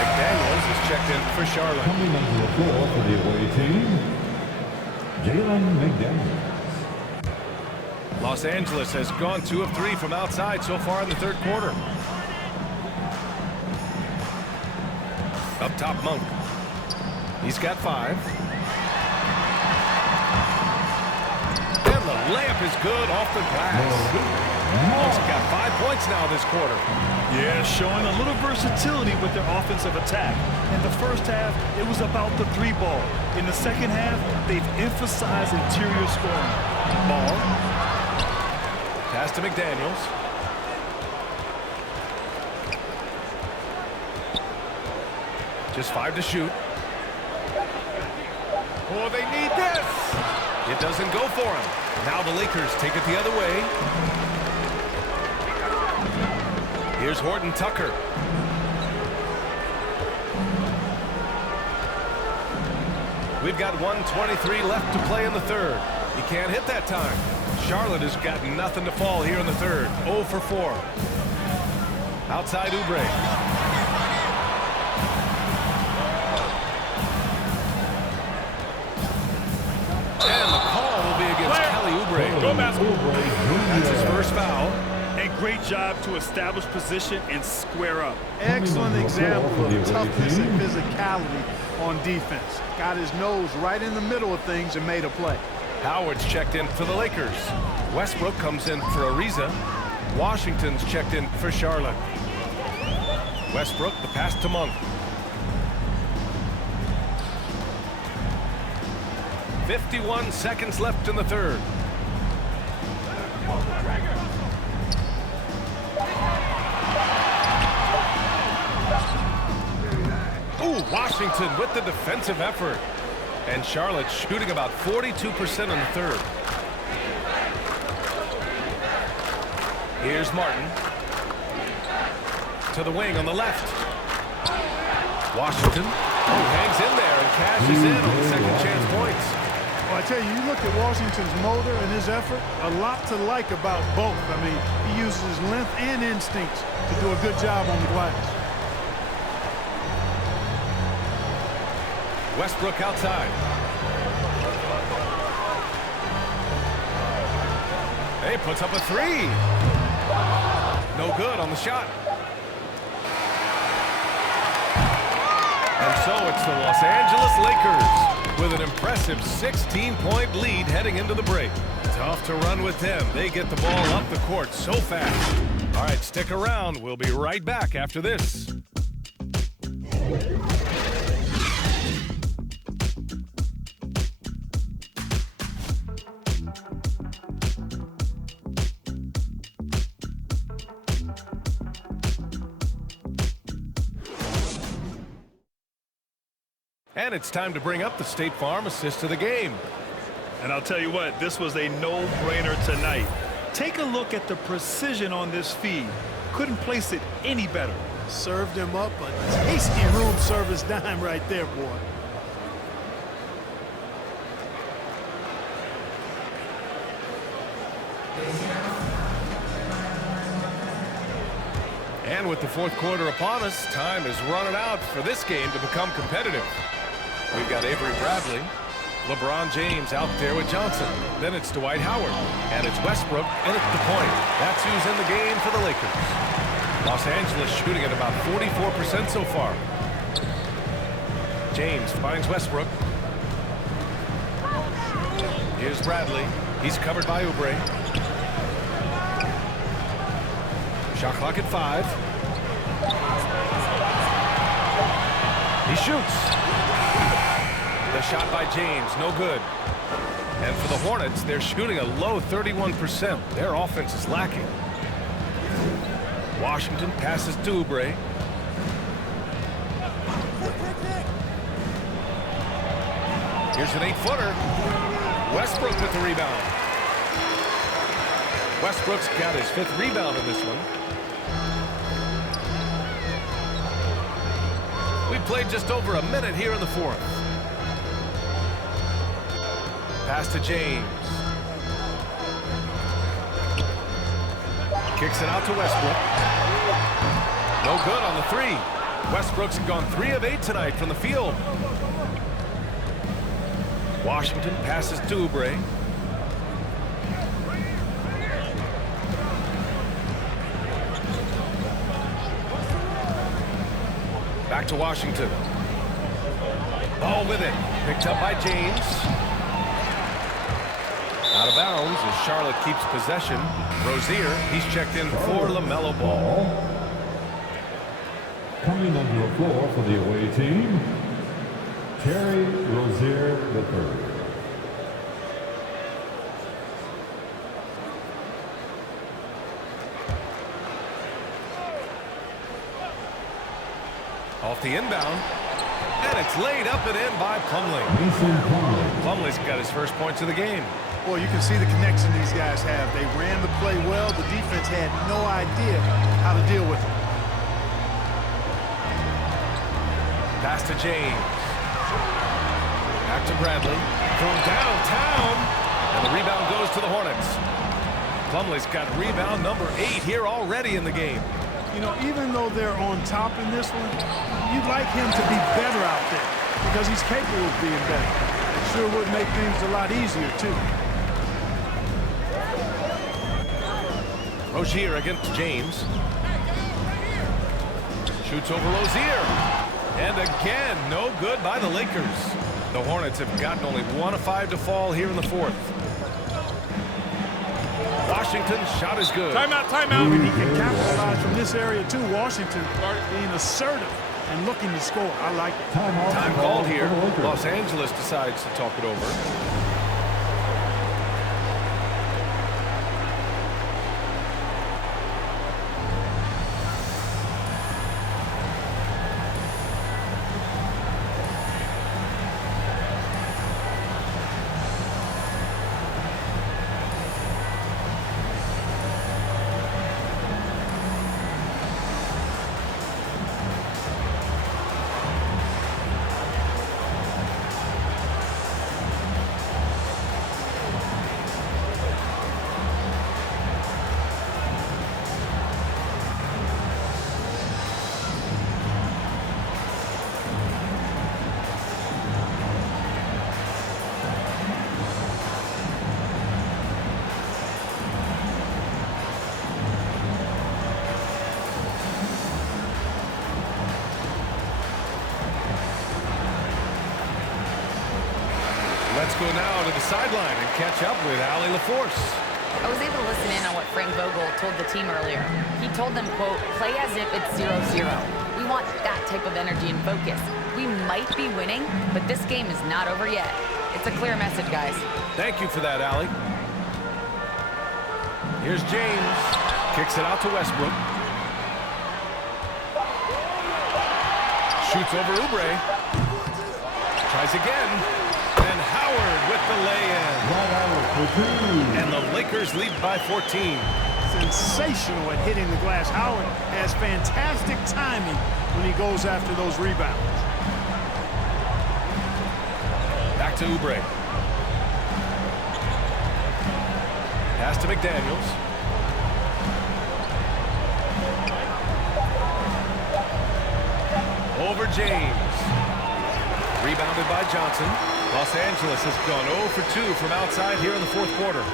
McDaniels is checked in for Charlotte. Coming onto the floor for the away team, Jalen McDaniels. Los Angeles has gone 2 of 3 from outside so far in the third quarter. Up top, Monk. He's got 5. And the layup is good off the glass. Monk's got 5 points now this quarter. Yeah, showing a little versatility with their offensive attack. In the first half, it was about the 3 ball. In the second half, they've emphasized interior scoring. Ball. Pass to McDaniels. Just 5 to shoot. Oh, they need this. It doesn't go for him. Now the Lakers take it the other way. Here's Horton Tucker. We've got 1:23 left to play in the third. He can't hit that time. Charlotte has got nothing to fall here in the third. 0 for 4. Outside Oubre. And the call will be against Kelly Oubre. Go basketball. That's his first foul. A great job to establish position and square up. Excellent example of toughness and physicality on defense. Got his nose right in the middle of things and made a play. Howard's checked in for the Lakers. Westbrook comes in for Ariza. Washington's checked in for Charlotte. Westbrook, the pass to Monk. 51 seconds left in the third. Ooh, Washington with the defensive effort. And Charlotte shooting about 42% in the third. Here's Martin. To the wing on the left. Washington hangs in there and cashes in on the second chance points. Well, I tell you, you look at Washington's motor and his effort, a lot to like about both. I mean, he uses his length and instincts to do a good job on the glass. Westbrook outside. He puts up a 3. No good on the shot. And so it's the Los Angeles Lakers with an impressive 16-point lead heading into the break. Tough to run with them. They get the ball up the court so fast. All right, stick around. We'll be right back after this. And it's time to bring up the State Farm assist of the game. And I'll tell you what, this was a no-brainer tonight. Take a look at the precision on this feed. Couldn't place it any better. Served him up a tasty room service dime right there, boy. And with the fourth quarter upon us, time is running out for this game to become competitive. We've got Avery Bradley, LeBron James out there with Johnson. Then it's Dwight Howard, and it's Westbrook, and it's the point. That's who's in the game for the Lakers. Los Angeles shooting at about 44% so far. James finds Westbrook. Here's Bradley. He's covered by Oubre. Shot clock at 5. He shoots. The shot by James, no good. And for the Hornets, they're shooting a low 31%. Their offense is lacking. Washington passes to Oubre. Here's an 8-footer. Westbrook with the rebound. Westbrook's got his 5th rebound in this one. We played just over a minute here in the fourth. Pass to James. Kicks it out to Westbrook. No good on the three. Westbrook's gone 3 of 8 tonight from the field. Washington passes to Oubre. Back to Washington. Ball with it. Picked up by James. Out of bounds as Charlotte keeps possession. Rozier, he's checked in for Lamelo Ball. Coming onto the floor for the away team, Terry Rozier III. Off the inbound. And it's laid up and in by Plumlee. Plumlee's got his first points of the game. Boy, you can see the connection these guys have. They ran the play well. The defense had no idea how to deal with it. Pass to James. Back to Bradley. From downtown. And the rebound goes to the Hornets. Plumlee's got rebound number 8 here already in the game. You know, even though they're on top in this one, you'd like him to be better out there because he's capable of being better. It sure would make things a lot easier, too. Rozier against James. Shoots over Rozier. And again, no good by the Lakers. The Hornets have gotten only 1 of 5 to fall here in the fourth. Washington's shot is good. Timeout, timeout. And he can capitalize from this area, too. Washington being assertive and looking to score. I like it. Time called here. Los Angeles decides to talk it over. Let's go now to the sideline and catch up with Allie LaForce. I was able to listen in on what Frank Vogel told the team earlier. He told them, quote, play as if it's 0-0. We want that type of energy and focus. We might be winning, but this game is not over yet. It's a clear message, guys. Thank you for that, Allie. Here's James. Kicks it out to Westbrook. Shoots over Oubre. Tries again. And Howard with the lay-in. And the Lakers lead by 14. Sensational at hitting the glass. Howard has fantastic timing when he goes after those rebounds. Back to Oubre. Pass to McDaniels. Over James. Rebounded by Johnson. Los Angeles has gone 0 for 2 from outside here in the fourth quarter.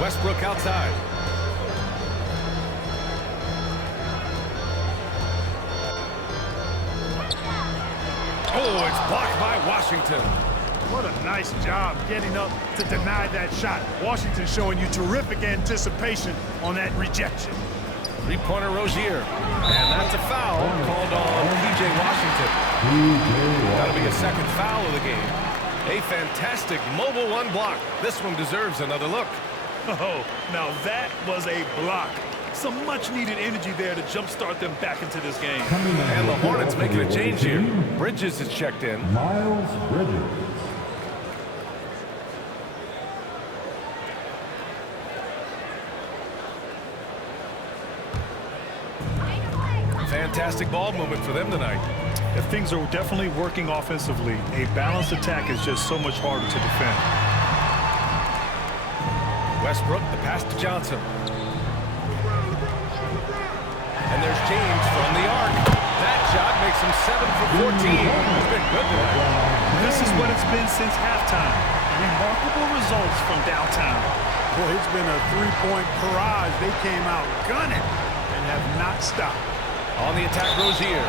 Westbrook outside. Oh, it's blocked by Washington. What a nice job getting up to deny that shot. Washington showing you terrific anticipation on that rejection. Three-pointer Rozier. And that's a foul called on P.J. Washington. That'll be a second foul of the game. A fantastic mobile one block. This one deserves another look. Oh, now that was a block. Some much-needed energy there to jumpstart them back into this game. And the Hornets making a change here. Bridges is checked in. Miles Bridges. Fantastic ball movement for them tonight. If things are definitely working offensively, a balanced attack is just so much harder to defend. Westbrook, the pass to Johnson. And there's James from the arc. That shot makes him 7 for 14. He's been good tonight. This is what it's been since halftime. Remarkable results from downtown. Boy, it's been a three-point barrage. They came out gunning and have not stopped. On the attack, Rozier.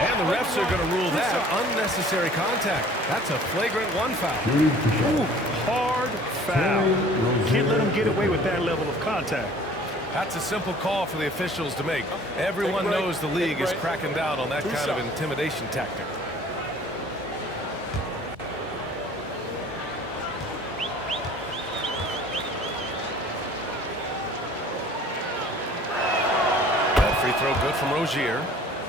And the refs are going to rule that unnecessary contact. That's a flagrant 1 foul. Ooh, hard foul. Can't let him get away with that level of contact. That's a simple call for the officials to make. Everyone knows the league is cracking down on that kind of intimidation tactic. That free throw good from Rozier.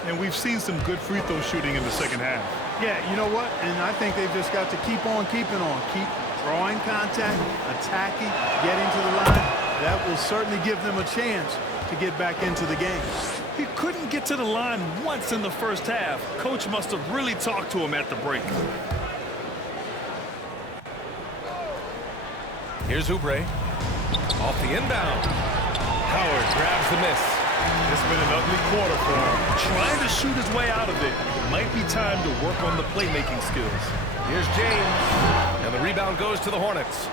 And we've seen some good free throw shooting in the second half. Yeah, you know what? And I think they've just got to keep on keeping on. Keep drawing contact, attacking, getting to the line. That will certainly give them a chance to get back into the game. He couldn't get to the line once in the first half. Coach must have really talked to him at the break. Here's Oubre. Off the inbound. Howard grabs the miss. It's been an ugly quarter for him. Trying to shoot his way out of it. Might be time to work on the playmaking skills. Here's James. And the rebound goes to the Hornets.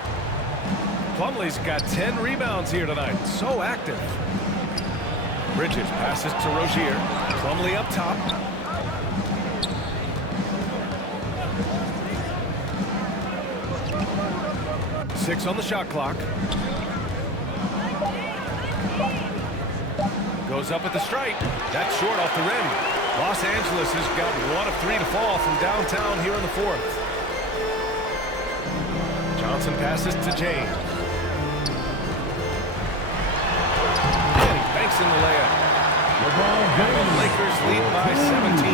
Plumlee's got 10 rebounds here tonight. So active. Bridges passes to Rozier. Plumlee up top. Six on the shot clock. Goes up at the stripe. That's short off the rim. Los Angeles has got 1 of 3 to fall from downtown here in the fourth. Johnson passes to James. And he banks in the layup. And the Lakers lead by 17.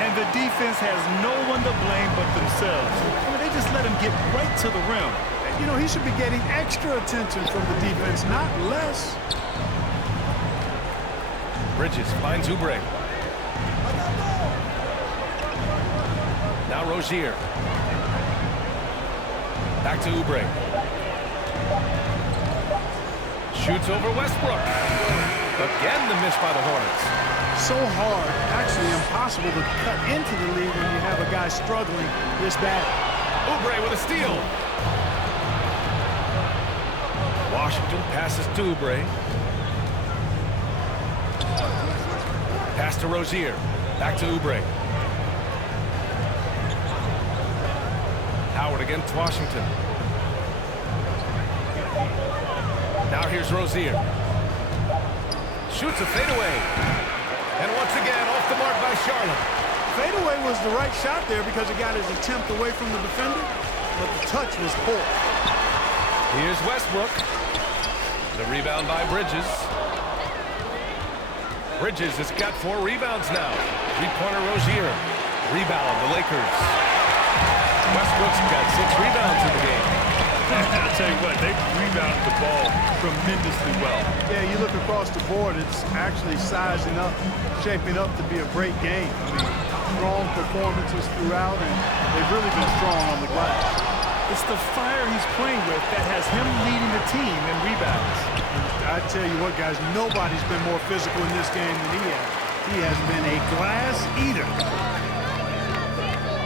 And the defense has no one to blame but themselves. I mean, they just let him get right to the rim. You know, he should be getting extra attention from the defense, not less. Bridges finds Oubre. Now Rozier. Back to Oubre. Shoots over Westbrook. Again the miss by the Hornets. So hard, actually impossible to cut into the lead when you have a guy struggling this bad. Oubre with a steal. Washington passes to Oubre. Pass to Rozier. Back to Oubre. Howard against Washington. Now here's Rozier. Shoots a fadeaway. And once again, off the mark by Charlotte. Fadeaway was the right shot there because he got his attempt away from the defender, but the touch was poor. Here's Westbrook. The rebound by Bridges. Bridges has got 4 rebounds now. Three-pointer Rozier. Rebound, the Lakers. Westbrook's got 6 rebounds in the game. I'll tell you what, they rebounded the ball tremendously well. Yeah, you look across the board, it's actually sizing up, shaping up to be a great game. I mean, strong performances throughout, and they've really been strong on the glass. It's the fire he's playing with that has him leading the team in rebounds. I tell you what, guys, nobody's been more physical in this game than he has. He has been a glass eater.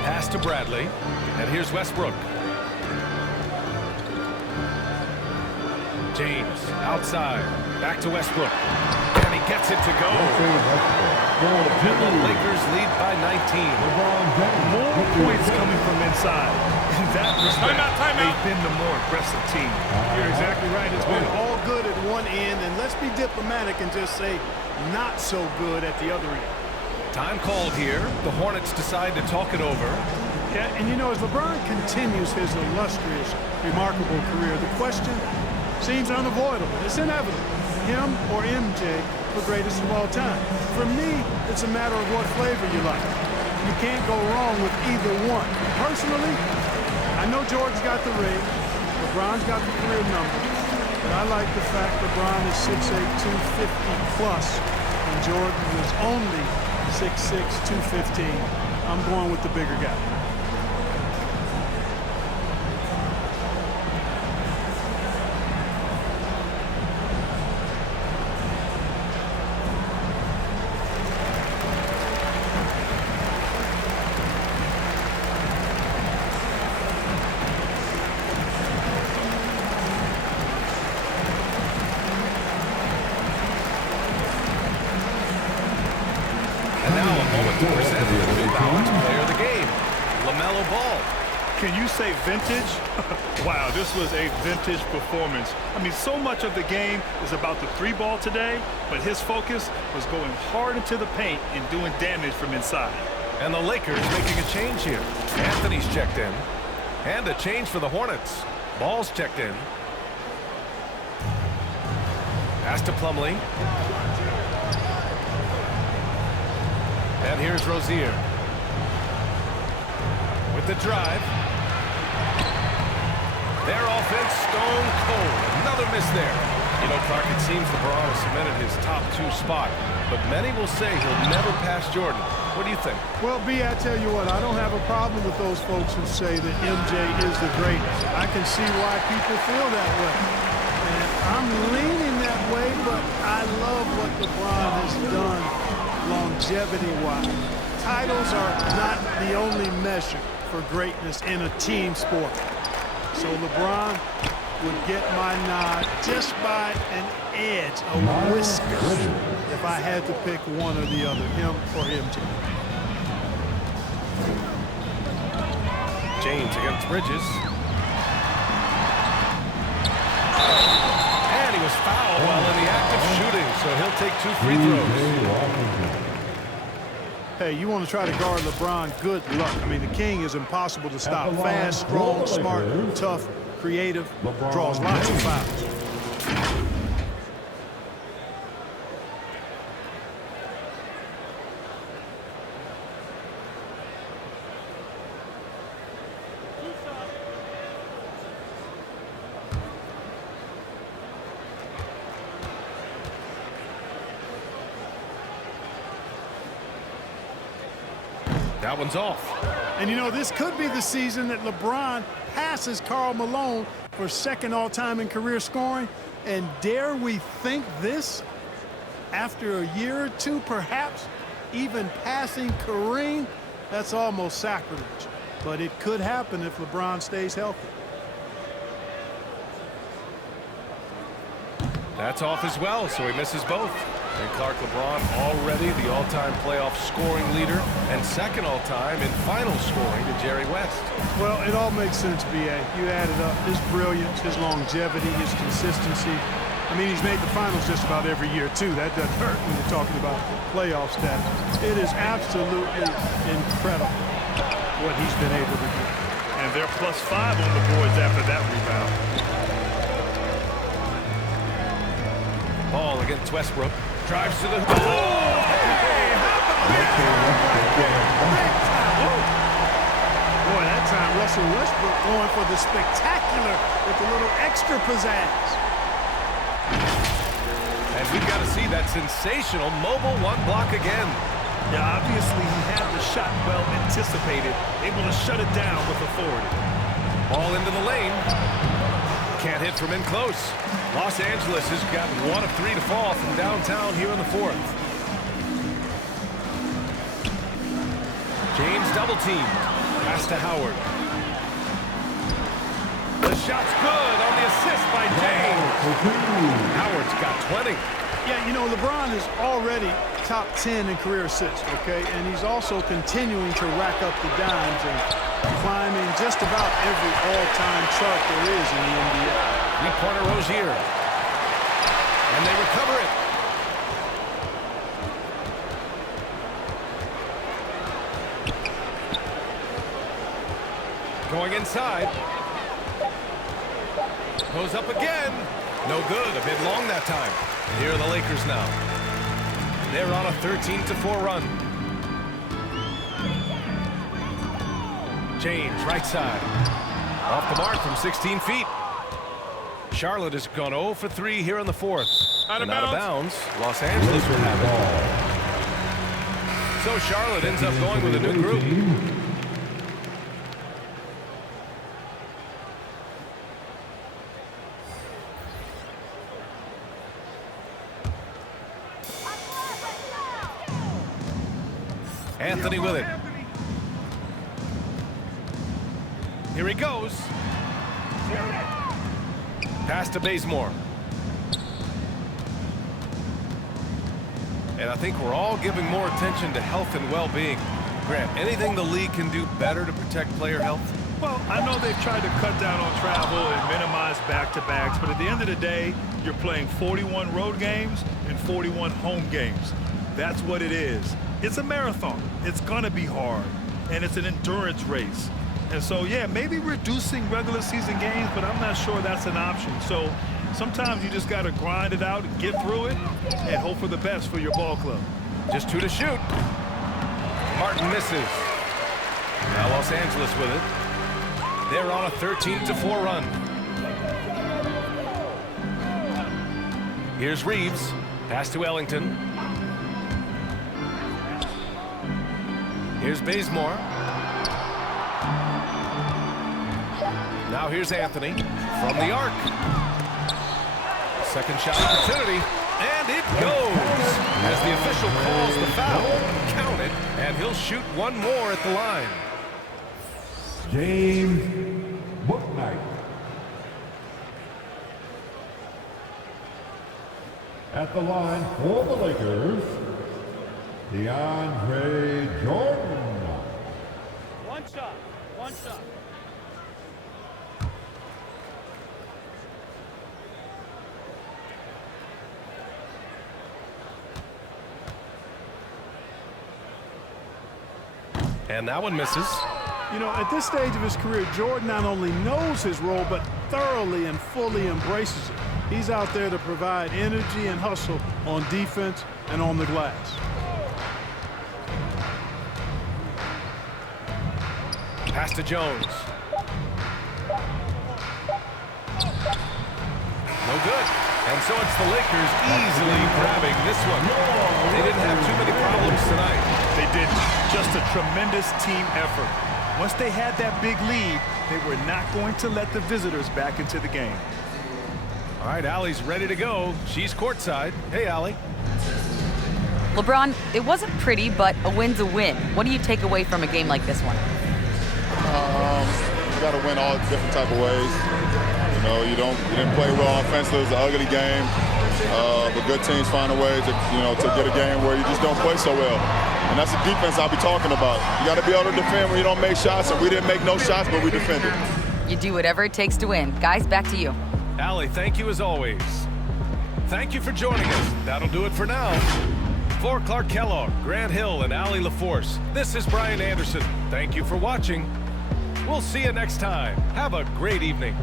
Pass to Bradley, and here's Westbrook. James outside, back to Westbrook, and he gets it to go. And the Lakers lead by 19. More points coming from inside. In that respect, they've been the more aggressive team. You're exactly right. It's been all good at one end, and let's be diplomatic and just say not so good at the other end. Time called here. The Hornets decide to talk it over. Yeah, and you know, as LeBron continues his illustrious, remarkable career, the question seems unavoidable. It's inevitable. Him or MJ, the greatest of all time. For me, it's a matter of what flavor you like. You can't go wrong with either one. Personally, I know Jordan's got the ring, LeBron's got the career number, but I like the fact LeBron is 6'8", 250 plus, when Jordan was only 6'6", 215. I'm going with the bigger guy. And now a moment to present the new balance player of the game, Lamelo Ball. Can you say vintage? Wow, this was a vintage performance. I mean, so much of the game is about the three ball today, but his focus was going hard into the paint and doing damage from inside. And the Lakers making a change here. Anthony's checked in. And a change for the Hornets. Ball's checked in. Pass to Plumlee. And here's Rozier. With the drive. Their offense stone cold. Another miss there. You know, Clark, it seems LeBron has cemented his top 2 spot, but many will say he'll never pass Jordan. What do you think? Well, B, I tell you what, I don't have a problem with those folks who say that MJ is the greatest. I can see why people feel that way. And I'm leaning that way, but I love what LeBron has done longevity-wise. Titles are not the only measure for greatness in a team sport. So LeBron would get my nod just by an edge, a whisker, if I had to pick one or the other, him or MJ. James against Bridges. And he was fouled while in the act of shooting, so he'll take 2 free throws. Hey, you want to try to guard LeBron, good luck. I mean, the king is impossible to stop. Fast, strong, smart, tough, creative, draws lots of fouls. That one's off. And you know, this could be the season that LeBron passes Karl Malone for second all-time in career scoring. And dare we think this? After a year or two, perhaps even passing Kareem? That's almost sacrilege. But it could happen if LeBron stays healthy. That's off as well, so he misses both. And Clark, LeBron already the all-time playoff scoring leader and second all-time in final scoring to Jerry West. Well, it all makes sense, B.A. You add it up. His brilliance, his longevity, his consistency. I mean, he's made the finals just about every year, too. That doesn't hurt when you're talking about playoff stats. It is absolutely incredible what he's been able to do. And they're +5 on the boards after that rebound. Ball against Westbrook. Drives to the... Oh! Hey, how about that? Boy, that time Russell Westbrook going for the spectacular with a little extra pizzazz. And we've got to see that sensational mobile 1 block again. Yeah, obviously he had the shot well anticipated, able to shut it down with authority. Ball into the lane. Can't hit from in close. Los Angeles has got 1 of 3 to fall from downtown here in the 4th. James double team. Pass to Howard. The shot's good on the assist by James. Howard's got 20. Yeah, you know, LeBron is already top 10 in career assists, okay? And he's also continuing to rack up the dimes and climbing just about every all-time chart there is in the NBA. Three-pointer Rozier. And they recover it. Going inside. Goes up again. No good. A bit long that time. And here are the Lakers now. They're on a 13-4 run. James, right side. Off the mark from 16 feet. Charlotte has gone 0 for 3 here in the 4th. Out of bounds. Los Angeles will have it. So Charlotte ends up going with a new group. Anthony with it. Here he goes. Pass to Bazemore. And I think we're all giving more attention to health and well-being. Grant, anything the league can do better to protect player health? Well, I know they've tried to cut down on travel and minimize back-to-backs, but at the end of the day, you're playing 41 road games and 41 home games. That's what it is. It's a marathon. It's going to be hard, and it's an endurance race. And so, yeah, maybe reducing regular season games, but I'm not sure that's an option. So sometimes you just got to grind it out and get through it and hope for the best for your ball club. Just 2 to shoot. Martin misses. Now Los Angeles with it. They're on a 13-4 run. Here's Reeves. Pass to Ellington. Here's Bazemore. Now here's Anthony from the arc. Second shot opportunity, and it goes. As the official calls the foul, count it, and he'll shoot one more at the line. James Bouknight. At the line for the Lakers, DeAndre Jordan. One shot. And that one misses. You know, at this stage of his career, Jordan not only knows his role, but thoroughly and fully embraces it. He's out there to provide energy and hustle on defense and on the glass. Pass to Jones. No good. And so it's the Lakers easily grabbing this one. They didn't have too many problems tonight. They didn't. Just a tremendous team effort. Once they had that big lead, they were not going to let the visitors back into the game. All right, Allie's ready to go. She's courtside. Hey, Allie. LeBron, it wasn't pretty, but a win's a win. What do you take away from a game like this one? You got to win all different type of ways. You know, you didn't play well offensively. It was an ugly game. But good teams find a way to, to get a game where you just don't play so well. And that's the defense I'll be talking about. You got to be able to defend when you don't make shots, and we didn't make no shots, but we defended. You do whatever it takes to win. Guys, back to you. Allie, thank you as always. Thank you for joining us. That'll do it for now. For Clark Kellogg, Grant Hill, and Allie LaForce, this is Brian Anderson. Thank you for watching. We'll see you next time. Have a great evening.